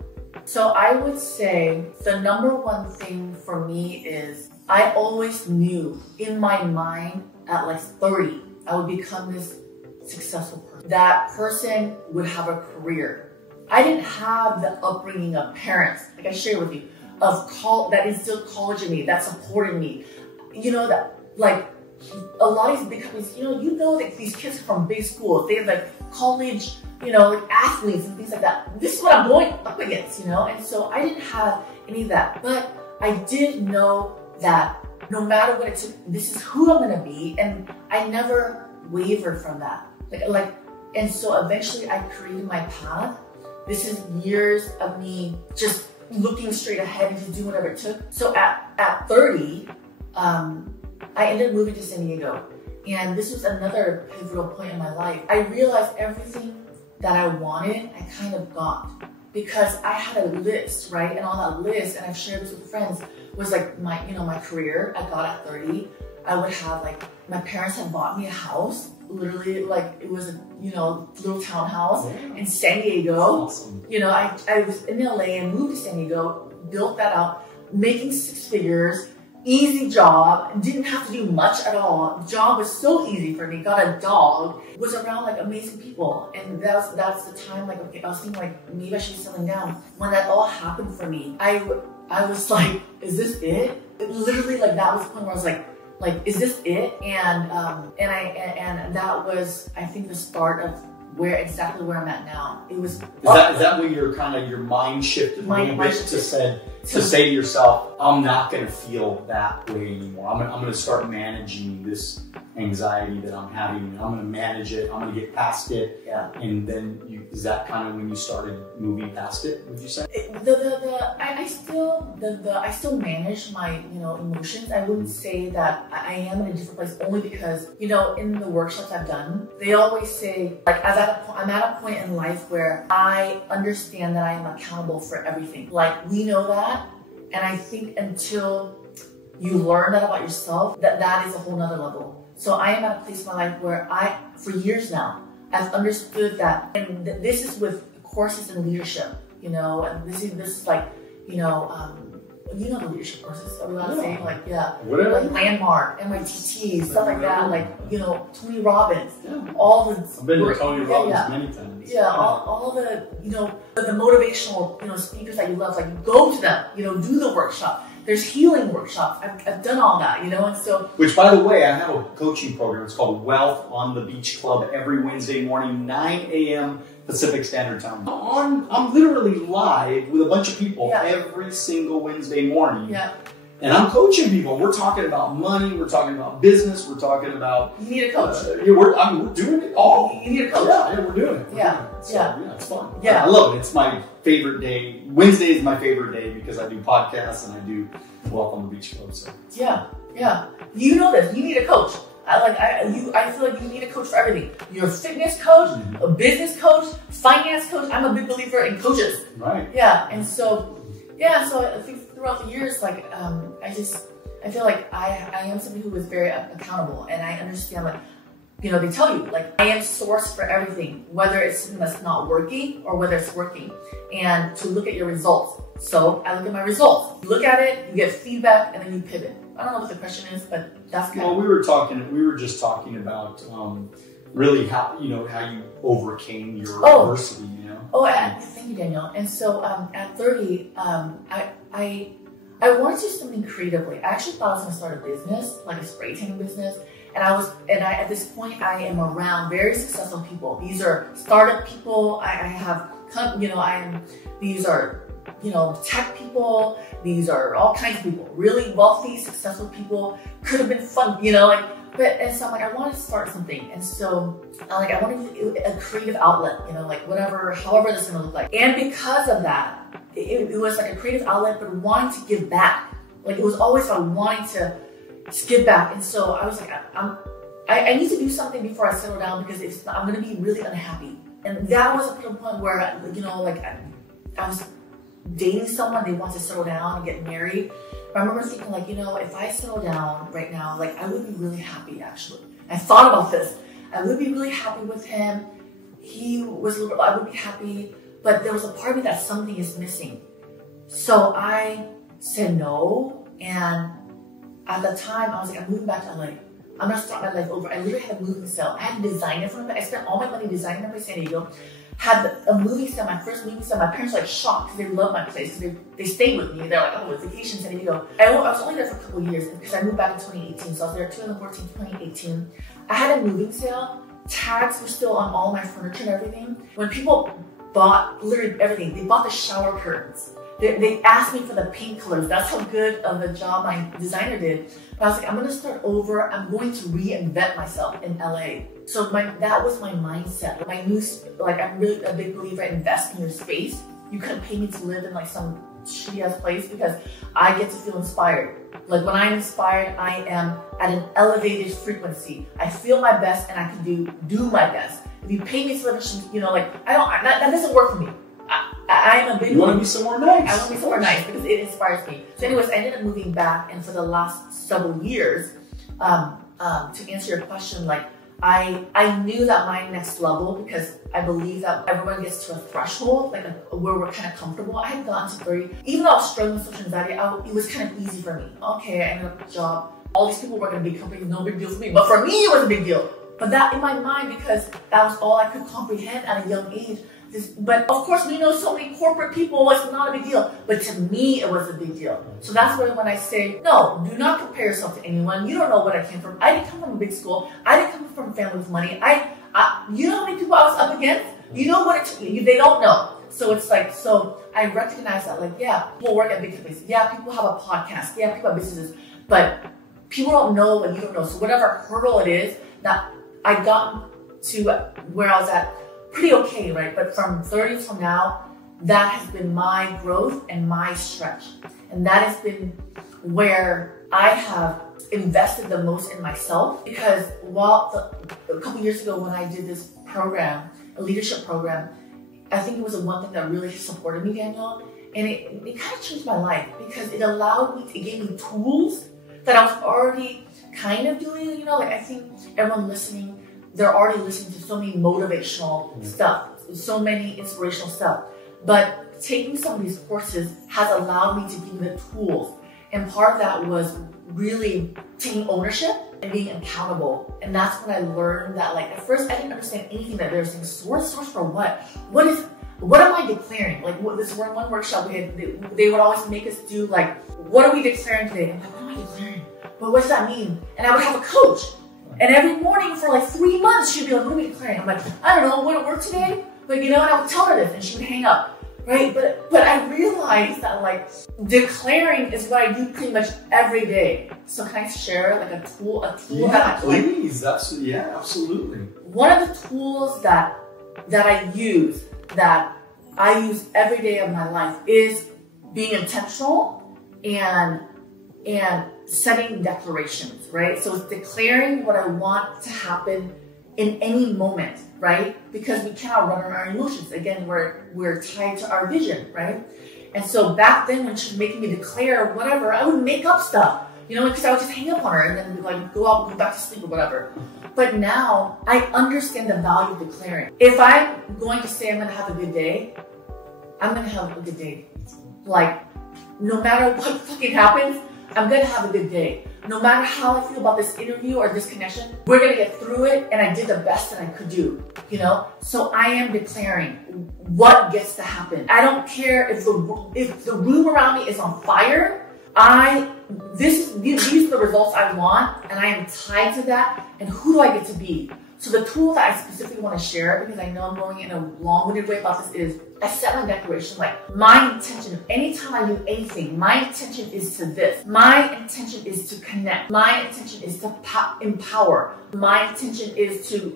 So I would say the number one thing for me is I always knew in my mind at like 30, I would become this successful person. That person would have a career. I didn't have the upbringing of parents, like I shared with you, that instilled college in me, that supported me. That like a lot of these big companies, that these kids are from big schools, they have like college, like athletes and things like that. This is what I'm going up against, and so I didn't have any of that. But I did know that no matter what it took, this is who I'm gonna be, and I never wavered from that. And so eventually I created my path. This is years of me just looking straight ahead and just doing whatever it took. So at 30, I ended up moving to San Diego. And this was another pivotal point in my life. I realized everything that I wanted, I kind of got. Because I had a list, right? And on that list, and I've shared this with friends, was like my career I got at 30. I would have like, my parents had bought me a house, literally like it was a, little townhouse in San Diego. Awesome. I was in LA and moved to San Diego, built that out, making 6 figures, easy job, didn't have to do much at all. The job was so easy for me, got a dog, was around like amazing people. And that's the time, like, okay, I was thinking like, maybe I should be settling down. When that all happened for me, I was like, is this it? Literally, like, that was the point where I was like, is this it? And that was, I think, the start of exactly where I'm at now. It was. Is that when your mind shifted a little bit to say to yourself, I'm not going to feel that way anymore. I'm going to start managing this anxiety that I'm having. I'm going to manage it. I'm going to get past it. Yeah. And then is that kind of when you started moving past it? Would you say? I still manage my emotions. I wouldn't say that I am in a different place only because in the workshops I've done, they always say like I'm at a point in life where I understand that I am accountable for everything. Like, we know that, and I think until you learn that about yourself, that is a whole nother level. So I am at a place in my life where for years now, I've understood that, and this is with courses in leadership, and this is like, the leadership courses, are we allowed to say? Like, yeah. Whatever. Like Landmark, MITT, stuff like that, like, Tony Robbins, all the... I've been to Tony Robbins many times. Yeah, all the, the motivational, speakers that you love, like, go to them, do the workshop. There's healing workshops. I've done all that, and so... Which, by the way, I have a coaching program. It's called Wealth on the Beach Club every Wednesday morning, 9 a.m. Pacific Standard Time. I'm literally live with a bunch of people every single Wednesday morning. Yeah. And I'm coaching people. We're talking about money. We're talking about business. We're talking about... You need a coach. We're doing it all. You need a coach. Yeah, we're doing it. Yeah. Yeah, it's fun. Yeah. I love it. It's my favorite day. Wednesday is my favorite day because I do podcasts and I do Wealth on the Beach Club. So. Yeah. You know this. You need a coach. I feel like you need a coach for everything. You're a fitness coach, a business coach, finance coach. I'm a big believer in coaches. Right. Yeah. And so, so I think throughout the years, like, I feel like I am somebody who is very accountable, and I understand, like, they tell you, like, I am source for everything, whether it's something that's not working or whether it's working, and to look at your results. So I look at my results. You look at it, you get feedback, and then you pivot. I don't know what the question is, but that's kind of... Well, we were just talking about really how you overcame your adversity, Thank you, Daniel. And so at 30, I wanted to do something creatively. I actually thought I was going to start a business, like a spray tanning business. And at this point, I am around very successful people. These are startup people. These are tech people. These are all kinds of people, really wealthy, successful people. Could have been fun, and so I'm like, I wanted to start something. And so I wanted a creative outlet, however this is going to look like. And because of that, it was like a creative outlet, but wanting to give back. Like, it was always about wanting to give back. And so I was like, I need to do something before I settle down, because if not, I'm going to be really unhappy. And that was a point where, I was dating someone, they want to settle down and get married. But I remember thinking, like, if I settle down right now, like, I would be really happy, actually. I thought about this. I would be really happy with him. I would be happy, but there was a part of me that something is missing. So I said no, and at the time, I was like, I'm moving back to LA. I'm gonna start my life over. I literally had a moving sale. I had a designer for it. I spent all my money designing it by San Diego. Had a moving sale, my first moving sale. My parents were like shocked because they loved my place, because they stayed with me. They're like, oh, it's vacation in San Diego. I was only there for a couple of years because I moved back in 2018. So I was there 2014, 2018. I had a moving sale. Tags were still on all my furniture and everything. When people bought literally everything, they bought the shower curtains. They asked me for the paint colors. That's how good of a job my designer did. But I was like, I'm gonna start over. I'm going to reinvent myself in LA. So that was my mindset. I'm really a big believer in investing in your space. You couldn't pay me to live in like some shitty ass place, because I get to feel inspired. Like, when I'm inspired, I am at an elevated frequency. I feel my best, and I can do my best. If you pay me to live in, that doesn't work for me. I'm a big... You want to be somewhere nice. I want to be somewhere nice because it inspires me. So anyways, I ended up moving back, and for the last several years, to answer your question, like, I knew that my next level, because I believe that everyone gets to a threshold, like where we're kind of comfortable. I had gotten to 30, even though I was struggling with social anxiety, it was kind of easy for me. Okay, I ended up a job. All these people work in big companies, no big deal for me. But for me, it was a big deal. But that in my mind, because that was all I could comprehend at a young age. But of course, we know so many corporate people, it's not a big deal. But to me, it was a big deal. So that's why when I say, no, do not compare yourself to anyone. You don't know what I came from. I didn't come from a big school. I didn't come from a family with money. You know how many people I was up against? You know what it took me. They don't know. So it's like, so I recognize that, like, yeah, people work at big companies. Yeah, people have a podcast. Yeah, people have businesses. But people don't know what you don't know. So whatever hurdle it is, that I got to where I was at, pretty okay, right? But from 30 till now, that has been my growth and my stretch. And that has been where I have invested the most in myself. Because a couple years ago when I did this program, a leadership program, I think it was the one thing that really supported me, Daniel. And it kind of changed my life because it allowed me, it gave me tools that I was already kind of doing, you know, like I think everyone listening, they're already listening to so many motivational stuff, so many inspirational stuff. But taking some of these courses has allowed me to give me the tools. And part of that was really taking ownership and being accountable. And that's when I learned that, like, at first I didn't understand anything that they were saying. Source for what? What am I declaring? Like, this one workshop we had, they would always make us do, like, what are we declaring today? I'm like, what am I declaring? But what does that mean? And I would have a coach. And every morning for like 3 months, she'd be like, what are we declaring? I'm like, I don't know, what to work today? But you know, and I would tell her this and she would hang up, right? But I realized that, like, declaring is what I do pretty much every day. So can I share like a tool that I please, absolutely. One of the tools that I use every day of my life is being intentional and setting declarations, right? So it's declaring what I want to happen in any moment, right? Because we cannot run on our emotions. Again, we're tied to our vision, right? And so back then when she was making me declare whatever, I would make up stuff, you know, because I would just hang up on her and then we'd like go out and go back to sleep or whatever. But now I understand the value of declaring. If I'm going to say I'm going to have a good day, I'm going to have a good day. Like, no matter what fucking happens, I'm going to have a good day. No matter how I feel about this interview or this connection, we're going to get through it, and I did the best that I could do, you know? So I am declaring what gets to happen. I don't care if the room around me is on fire. These are the results I want, and I am tied to that, and who do I get to be? So the tool that I specifically want to share, because I know I'm going in a long-winded way about this, is I set my declaration, like, my intention, anytime I do anything, my intention is to this. My intention is to connect. My intention is to empower. My intention is to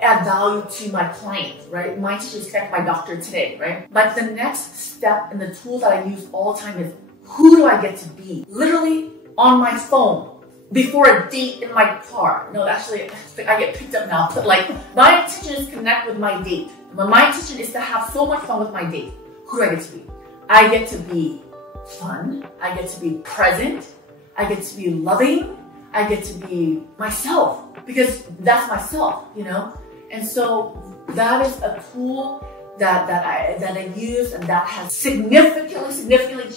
add value to my client, right? My intention is to connect my doctor today, right? But the next step and the tool that I use all the time is, who do I get to be? Literally on my phone. Before a date in my car. No, actually, I get picked up now. But like, my intention is to connect with my date. But my intention is to have so much fun with my date. Who do I get to be? I get to be fun. I get to be present. I get to be loving. I get to be myself. Because that's myself, you know? And so that is a tool that I use, and that has significantly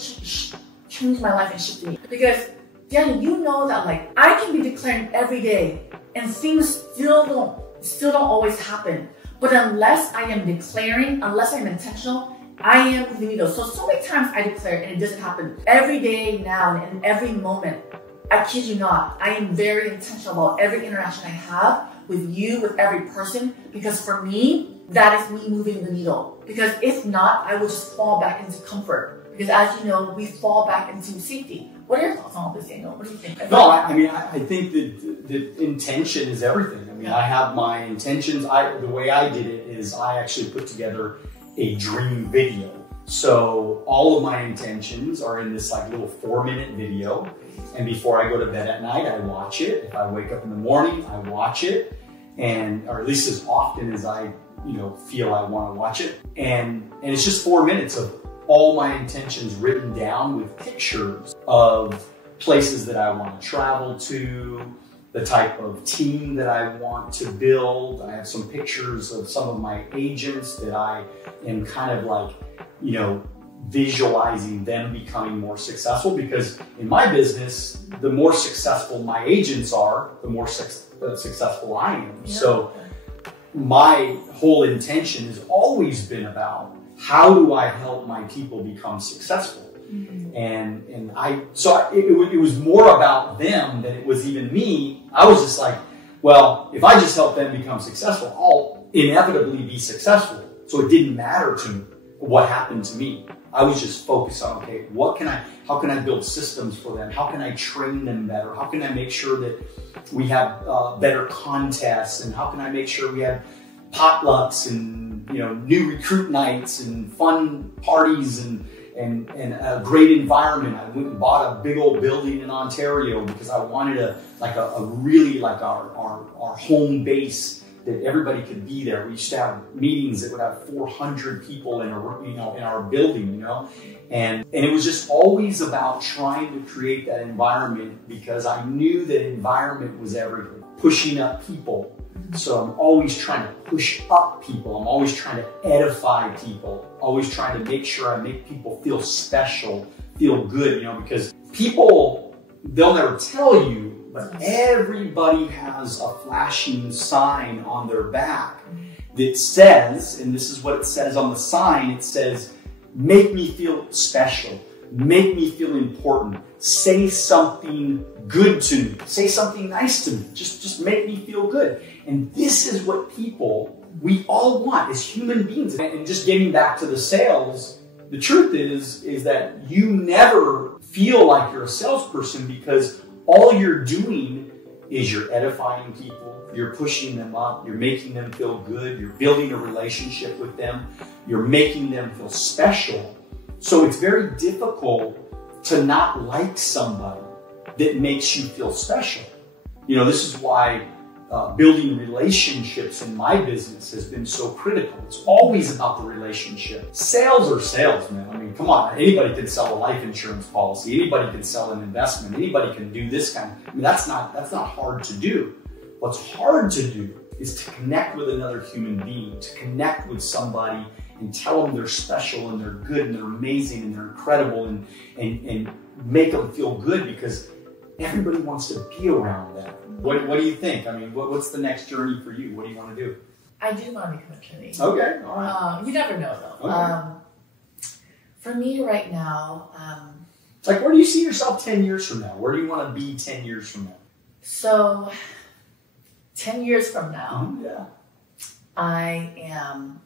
changed my life and shifted me. Because Daniel, you know that, like, I can be declaring every day and things still don't always happen. But unless I am declaring, unless I'm intentional, I am moving the needle. So many times I declare and it doesn't happen. Every day now and in every moment, I kid you not, I am very intentional about every interaction I have with you, with every person, because for me, that is me moving the needle. Because if not, I will just fall back into comfort. Because as you know, we fall back into safety. What are your thoughts on all this, Daniel? What do you think? No, I mean, I think that intention is everything. I mean, I have my intentions. The way I did it is I actually put together a dream video. So all of my intentions are in this like little 4-minute video. And before I go to bed at night, I watch it. If I wake up in the morning, I watch it. Or at least as often as I, feel I want to watch it. And it's just 4 minutes of all my intentions written down with pictures of places that I want to travel to, the type of team that I want to build. I have some pictures of some of my agents that I am kind of like, you know, visualizing them becoming more successful, because in my business, the more successful my agents are, the more successful I am. Yeah. So my whole intention has always been about, how do I help my people become successful? Mm-hmm. It was more about them than it was even me. I was just like, well, if I just help them become successful, I'll inevitably be successful. So it didn't matter to me what happened to me. I was just focused on, okay, how can I build systems for them? How can I train them better? How can I make sure that we have better contests? And how can I make sure we have potlucks and, you know, new recruit nights and fun parties and a great environment? I went and bought a big old building in Ontario because I wanted a really like our home base, that everybody could be there. We used to have meetings that would have 400 people in our building, you know, and it was just always about trying to create that environment, because I knew that environment was everything. Pushing up people. So I'm always trying to push up people. I'm always trying to edify people. Always trying to make sure I make people feel special, feel good, you know, because people, they'll never tell you, but everybody has a flashing sign on their back that says, and this is what it says on the sign, it says, make me feel special, make me feel important, say something good to me, say something nice to me, just make me feel good. And this is what we all want as human beings. And just getting back to the sales, the truth is that you never feel like you're a salesperson, because all you're doing is you're edifying people, you're pushing them up, you're making them feel good, you're building a relationship with them, you're making them feel special. So it's very difficult to not like somebody that makes you feel special. You know, this is why building relationships in my business has been so critical. It's always about the relationship. Sales are sales, man. I mean, come on. Anybody can sell a life insurance policy. Anybody can sell an investment. Anybody can do this kind of, I mean, that's not hard to do. What's hard to do is to connect with another human being, to connect with somebody and tell them they're special and they're good and they're amazing and they're incredible, and make them feel good, because everybody wants to be around them. What do you think? I mean, what's the next journey for you? What do you want to do? I do want to become a attorney. Okay, all right. You never know, though. Okay. For me right now, it's like, where do you see yourself 10 years from now? Where do you want to be 10 years from now? So, 10 years from now, yeah, I am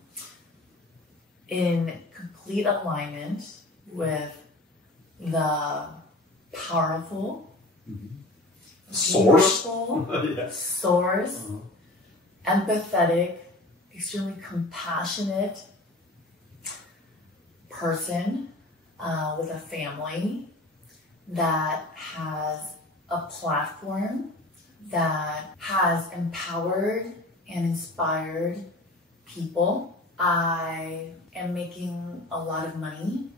in complete alignment with the powerful, source, yeah. Source, empathetic, extremely compassionate person with a family that has a platform that has empowered and inspired people. I am making a lot of money.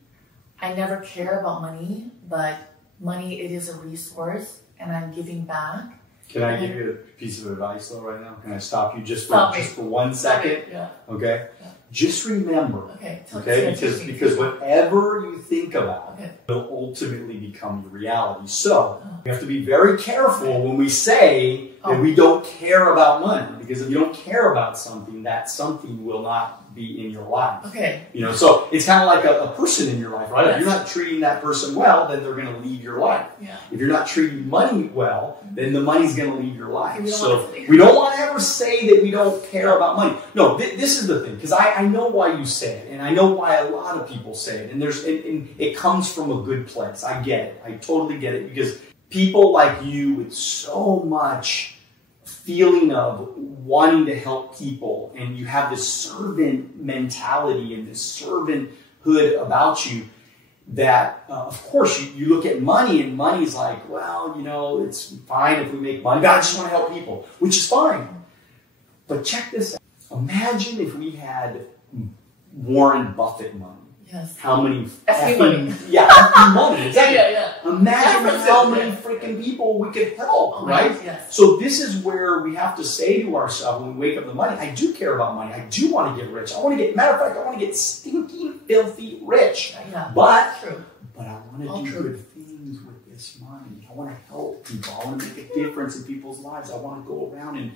I never care about money, but money, it is a resource, and I'm giving back. Can I give you a piece of advice though right now? Can I stop you just for 1 second? Yeah. Okay? Yeah. Just remember, because whatever you think about will ultimately become your reality. So we have to be very careful when we say that we don't care about money, because if you don't care about something, that something will not be in your life. Okay. You know, so it's kind of like a person in your life, right? Yes. If you're not treating that person well, then they're going to leave your life. Yeah. If you're not treating money well, then the money's going to leave your life. So we don't want to ever say that we don't care about money. No, this is the thing, because I know why you say it, and I know why a lot of people say it, and it comes from a good place. I get it. I totally get it, because people like you with so much feeling of wanting to help people, and you have this servant mentality and this servanthood about you, that of course you look at money, and money's like, well, you know, it's fine if we make money, but I just want to help people, which is fine. But check this out. Imagine if we had Warren Buffett money. Yes. How many effing money. Yeah, effing money. Exactly. Yeah. Imagine how many freaking people we could help, right? Yes. So this is where we have to say to ourselves when we wake up in the money, I do care about money. I do want to get rich. Matter of fact, I want to get stinking, filthy rich. Yeah. But True. I want to do good things with this money. I want to help people. I want to make a difference in people's lives. I want to go around and,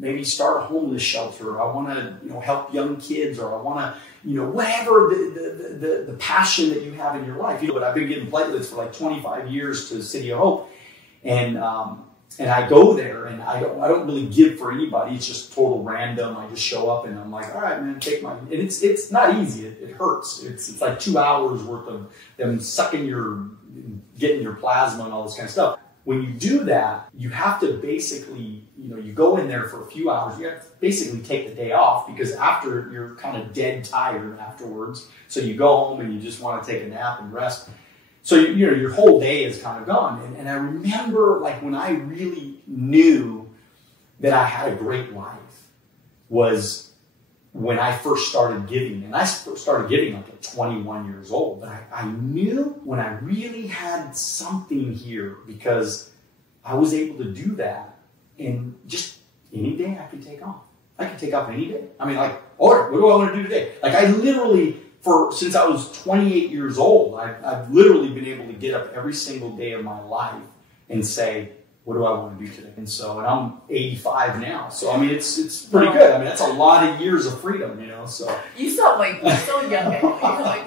maybe start a homeless shelter. I want to, help young kids, or I want to, whatever the passion that you have in your life. But I've been getting platelets for like 25 years to City of Hope, and I go there, and I don't really give for anybody. It's just total random. I just show up, and I'm like, all right, man, take my. And it's not easy. It hurts. It's like 2 hours worth of them getting your plasma and all this kind of stuff. When you do that, you have to basically, you go in there for a few hours. You have to basically take the day off, because after you're kind of dead tired afterwards. So you go home and you just want to take a nap and rest. So your whole day is kind of gone. And I remember, like, when I really knew that I had a great life was when I first started giving. And I started giving like at 21 years old. But I knew when I really had something here, because I was able to do that. And just any day I could take off. I could take off any day. I mean, like, all right, what do I want to do today? Like, I literally, since I was 28 years old, I've literally been able to get up every single day of my life and say, what do I want to do today? And I'm 85 now. So, I mean, it's pretty good. I mean, that's a lot of years of freedom, so. You sound like you're so young.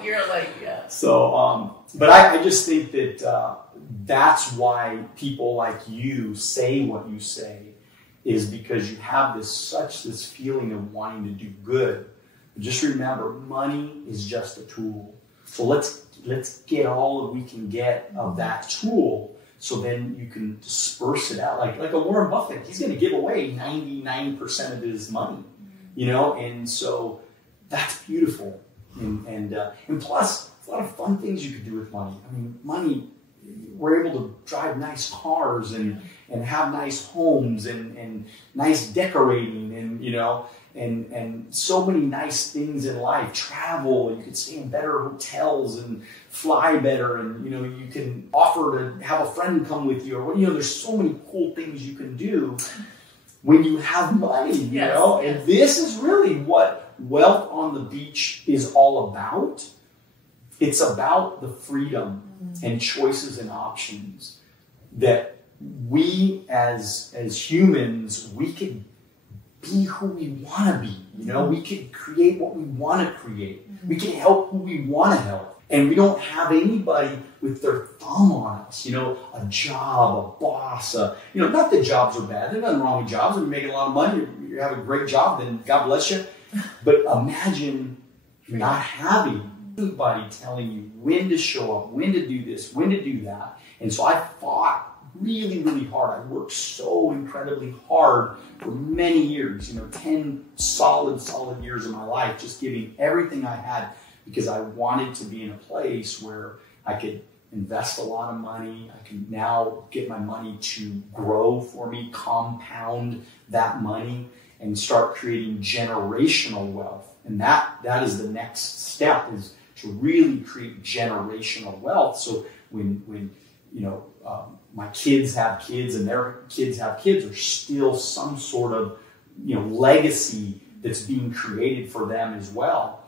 You're like, yeah. So, but I just think that that's why people like you say what you say, is because you have this feeling of wanting to do good. But just remember, money is just a tool. So let's get all that we can get of that tool, so then you can disperse it out. Like a Warren Buffett, he's going to give away 99% of his money, and so that's beautiful. And plus, a lot of fun things you could do with money. I mean, money, we're able to drive nice cars and have nice homes and nice decorating and so many nice things in life. Travel, you can stay in better hotels and fly better, and you can offer to have a friend come with you, or there's so many cool things you can do when you have money, Yes. And this is really what Wealth on the Beach is all about. It's about the freedom and choices and options that we as humans, we can be who we want to be. We can create what we want to create. We can help who we want to help. And we don't have anybody with their thumb on us, a job, a boss, not that jobs are bad. There's nothing wrong with jobs. If you're making a lot of money, you have a great job, then God bless you. But imagine not having anybody telling you when to show up, when to do this, when to do that. And so I fought really, really hard. I worked so incredibly hard for many years, 10 solid years of my life, just giving everything I had, because I wanted to be in a place where I could invest a lot of money. I can now get my money to grow for me, compound that money, and start creating generational wealth. And that is the next step, is to really create generational wealth. So when my kids have kids and their kids have kids, there's still some sort of legacy that's being created for them as well.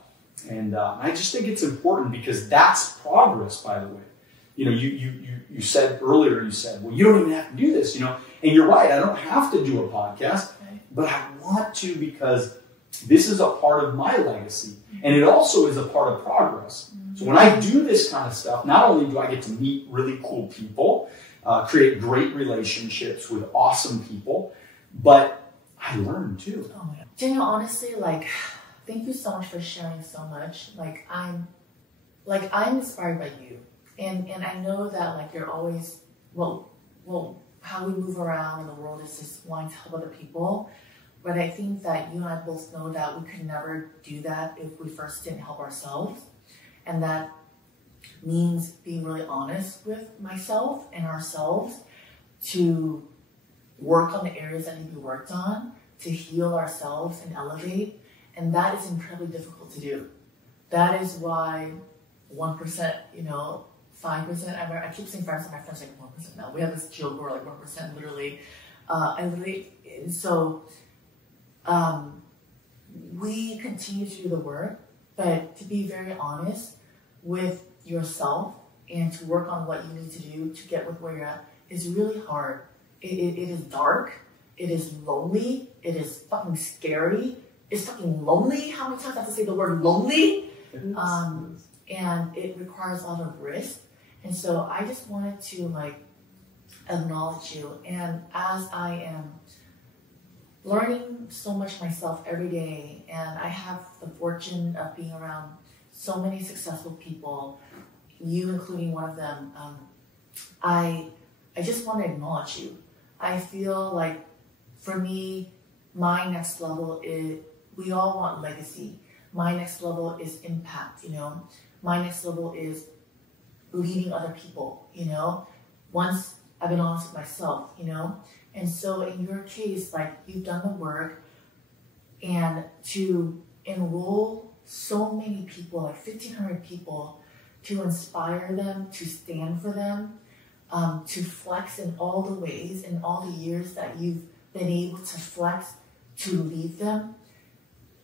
And I just think it's important, because that's progress, by the way. You said earlier, well, you don't even have to do this, and you're right, I don't have to do a podcast, but I want to, because this is a part of my legacy, and it also is a part of progress. So when I do this kind of stuff, not only do I get to meet really cool people, create great relationships with awesome people, but I learn too. Oh my God. Daniel, honestly, thank you so much for sharing so much. I'm inspired by you. And I know that you're always, how we move around in the world is just wanting to help other people. But I think that you and I both know that we could never do that if we first didn't help ourselves. And that means being really honest with myself and ourselves to work on the areas that need to be worked on, to heal ourselves and elevate. And that is incredibly difficult to do. that is why 1%, 5%. I keep saying 5%. My friends like 1% now. We have this joke where like 1% literally. We continue to do the work, but to be very honest with yourself and to work on what you need to do to get with where you're at is really hard. It is dark. It is lonely. It is fucking scary. It's fucking lonely. How many times I have to say the word lonely? And it requires a lot of risk. And so I just wanted to acknowledge you. And as I am learning so much myself every day, and I have the fortune of being around so many successful people, you including one of them, I just want to acknowledge you. I feel like for me, my next level is, we all want legacy. My next level is impact, My next level is leading other people, Once I've been honest with myself, And so in your case, you've done the work, and to enroll so many people, 1,500 people, to inspire them, to stand for them, to flex in all the ways, in all the years that you've been able to flex to lead them,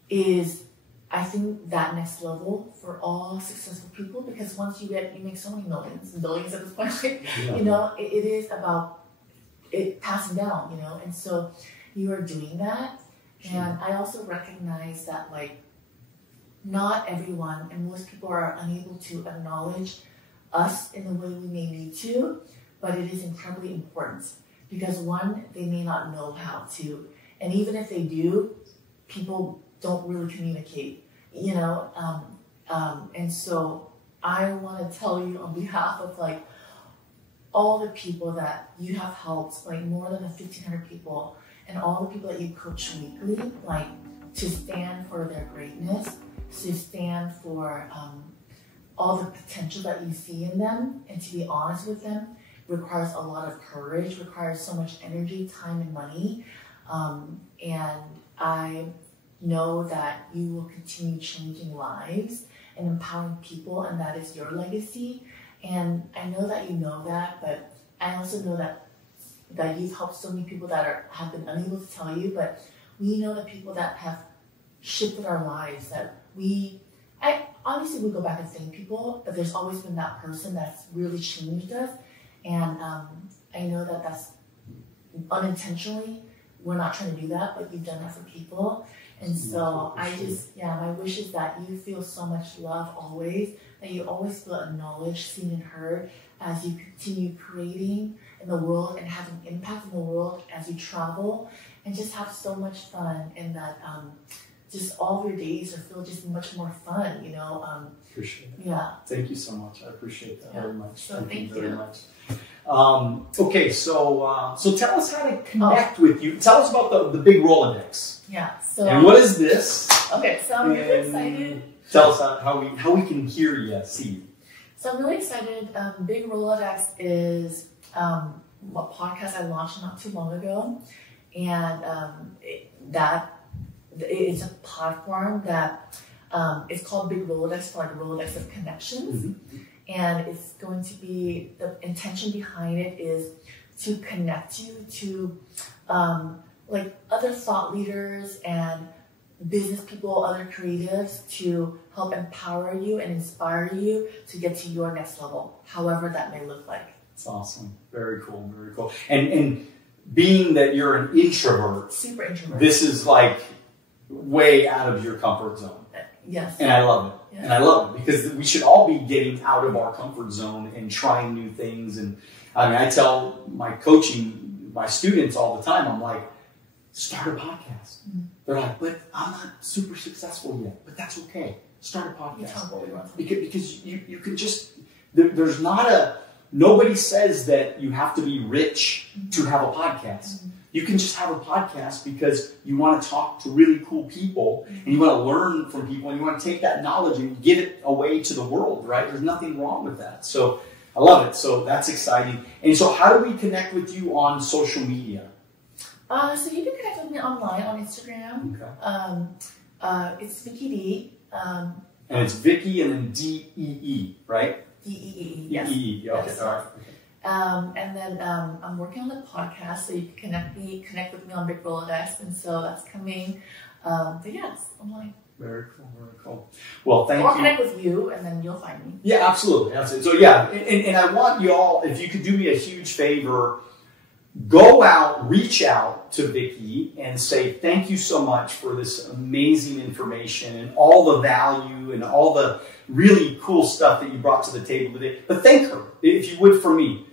is, I think, that next level for all successful people. Because once you make so many millions and billions at this point, it is about it passing down, and so you are doing that. Sure. And I also recognize that not everyone and most people are unable to acknowledge us in the way we may need to, but it is incredibly important because one, they may not know how to, and even if they do, people don't really communicate, and so I want to tell you on behalf of all the people that you have helped, more than 1,500 people, and all the people that you coach weekly, to stand for their greatness, to stand for all the potential that you see in them, and to be honest with them requires a lot of courage, requires so much energy, time, and money. And I know that you will continue changing lives and empowering people, and that is your legacy. And I know that you know that, but I also know that you've helped so many people that have been unable to tell you, but we know the people that have shifted our lives, that obviously we go back and thank people, but there's always been that person that's really changed us. And I know that that's unintentionally, we're not trying to do that, but you've done that for people. And so my wish is that you feel so much love always, that you always feel acknowledged, seen, and heard as you continue creating in the world and having impact in the world as you travel, and just have so much fun, and that just all of your days are feel just much more fun, Appreciate it. Yeah. Thank you so much. I appreciate that very much. So thank you very much. Okay, so tell us how to connect with you. Tell us about the big Rolodex. Yeah. So. And what is this? Okay, so I'm really excited. Tell us how we can hear you, see you. So I'm really excited. Big Rolodex is a podcast I launched not too long ago, and it's a platform that it's called Big Rolodex, for Rolodex of connections. Mm-hmm. And it's going to be, the intention behind it is to connect you to other thought leaders and business people, other creatives, to help empower you and inspire you to get to your next level, however that may look like. It's awesome. Very cool. Very cool. And being that you're an introvert, super introvert, this is way out of your comfort zone. Yes. And I love it. Yeah. And I love it because we should all be getting out of our comfort zone and trying new things. And I tell my students all the time, I'm like, start a podcast. Mm-hmm. They're like, but I'm not super successful yet. But that's okay. Start a podcast. Because you can just, there's nobody says that you have to be rich to have a podcast. Mm-hmm. You can just have a podcast because you want to talk to really cool people, and you want to learn from people, and you want to take that knowledge and give it away to the world, right? There's nothing wrong with that. So I love it. So that's exciting. And so how do we connect with you on social media? So you can connect with me online on Instagram. Okay. It's Vickie D. And it's Vickie and then D-E-E, right? D-E-E, yes. D-E-E, okay, Yes. all right. And then I'm working on the podcast, so you can connect with me on Big Rolodex, and so that's coming. But yes, I'm like, Very cool, very cool. Well, thank or you. connect with you, and then you'll find me. Yeah, absolutely. So yeah, and I want you all, if you could do me a huge favor, go out, reach out to Vickie and say thank you so much for this amazing information and all the value and all the really cool stuff that you brought to the table today. But thank her, if you would, for me.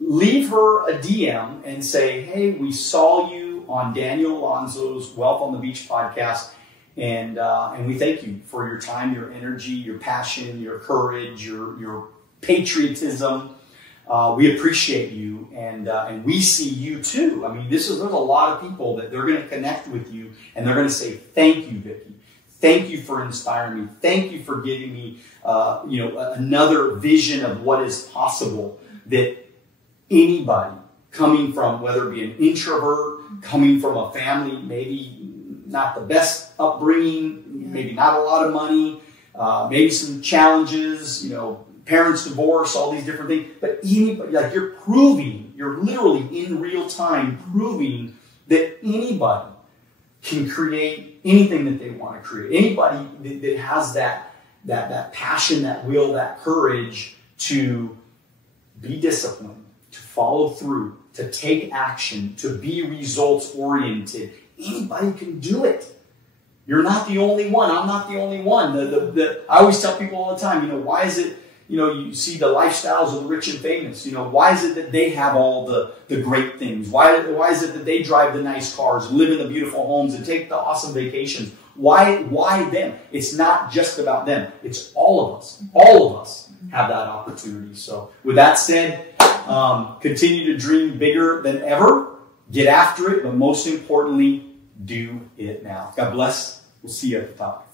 Leave her a DM and say, hey, we saw you on Daniel Alonzo's Wealth on the Beach podcast. And we thank you for your time, your energy, your passion, your courage, your patriotism. We appreciate you, and we see you too. I mean, there's a lot of people that they're going to connect with you, and they're going to say, thank you, Vickie. Thank you for inspiring me. Thank you for giving me, another vision of what is possible. That anybody coming from, whether it be an introvert, coming from a family, maybe not the best upbringing, maybe not a lot of money, maybe some challenges, parents divorce, all these different things. But anybody, like you're literally in real time proving that anybody can create anything that they want to create. Anybody that has that passion, that will, that courage to be disciplined, to follow through, to take action, to be results oriented. Anybody can do it. You're not the only one. I'm not the only one. I always tell people all the time, why is it, you see the lifestyles of the rich and famous. Why is it that they have all the great things? Why is it that they drive the nice cars, live in the beautiful homes, and take the awesome vacations? Why them? It's not just about them. It's all of us. All of us have that opportunity. So with that said, continue to dream bigger than ever. Get after it, but most importantly, do it now. God bless. We'll see you at the top.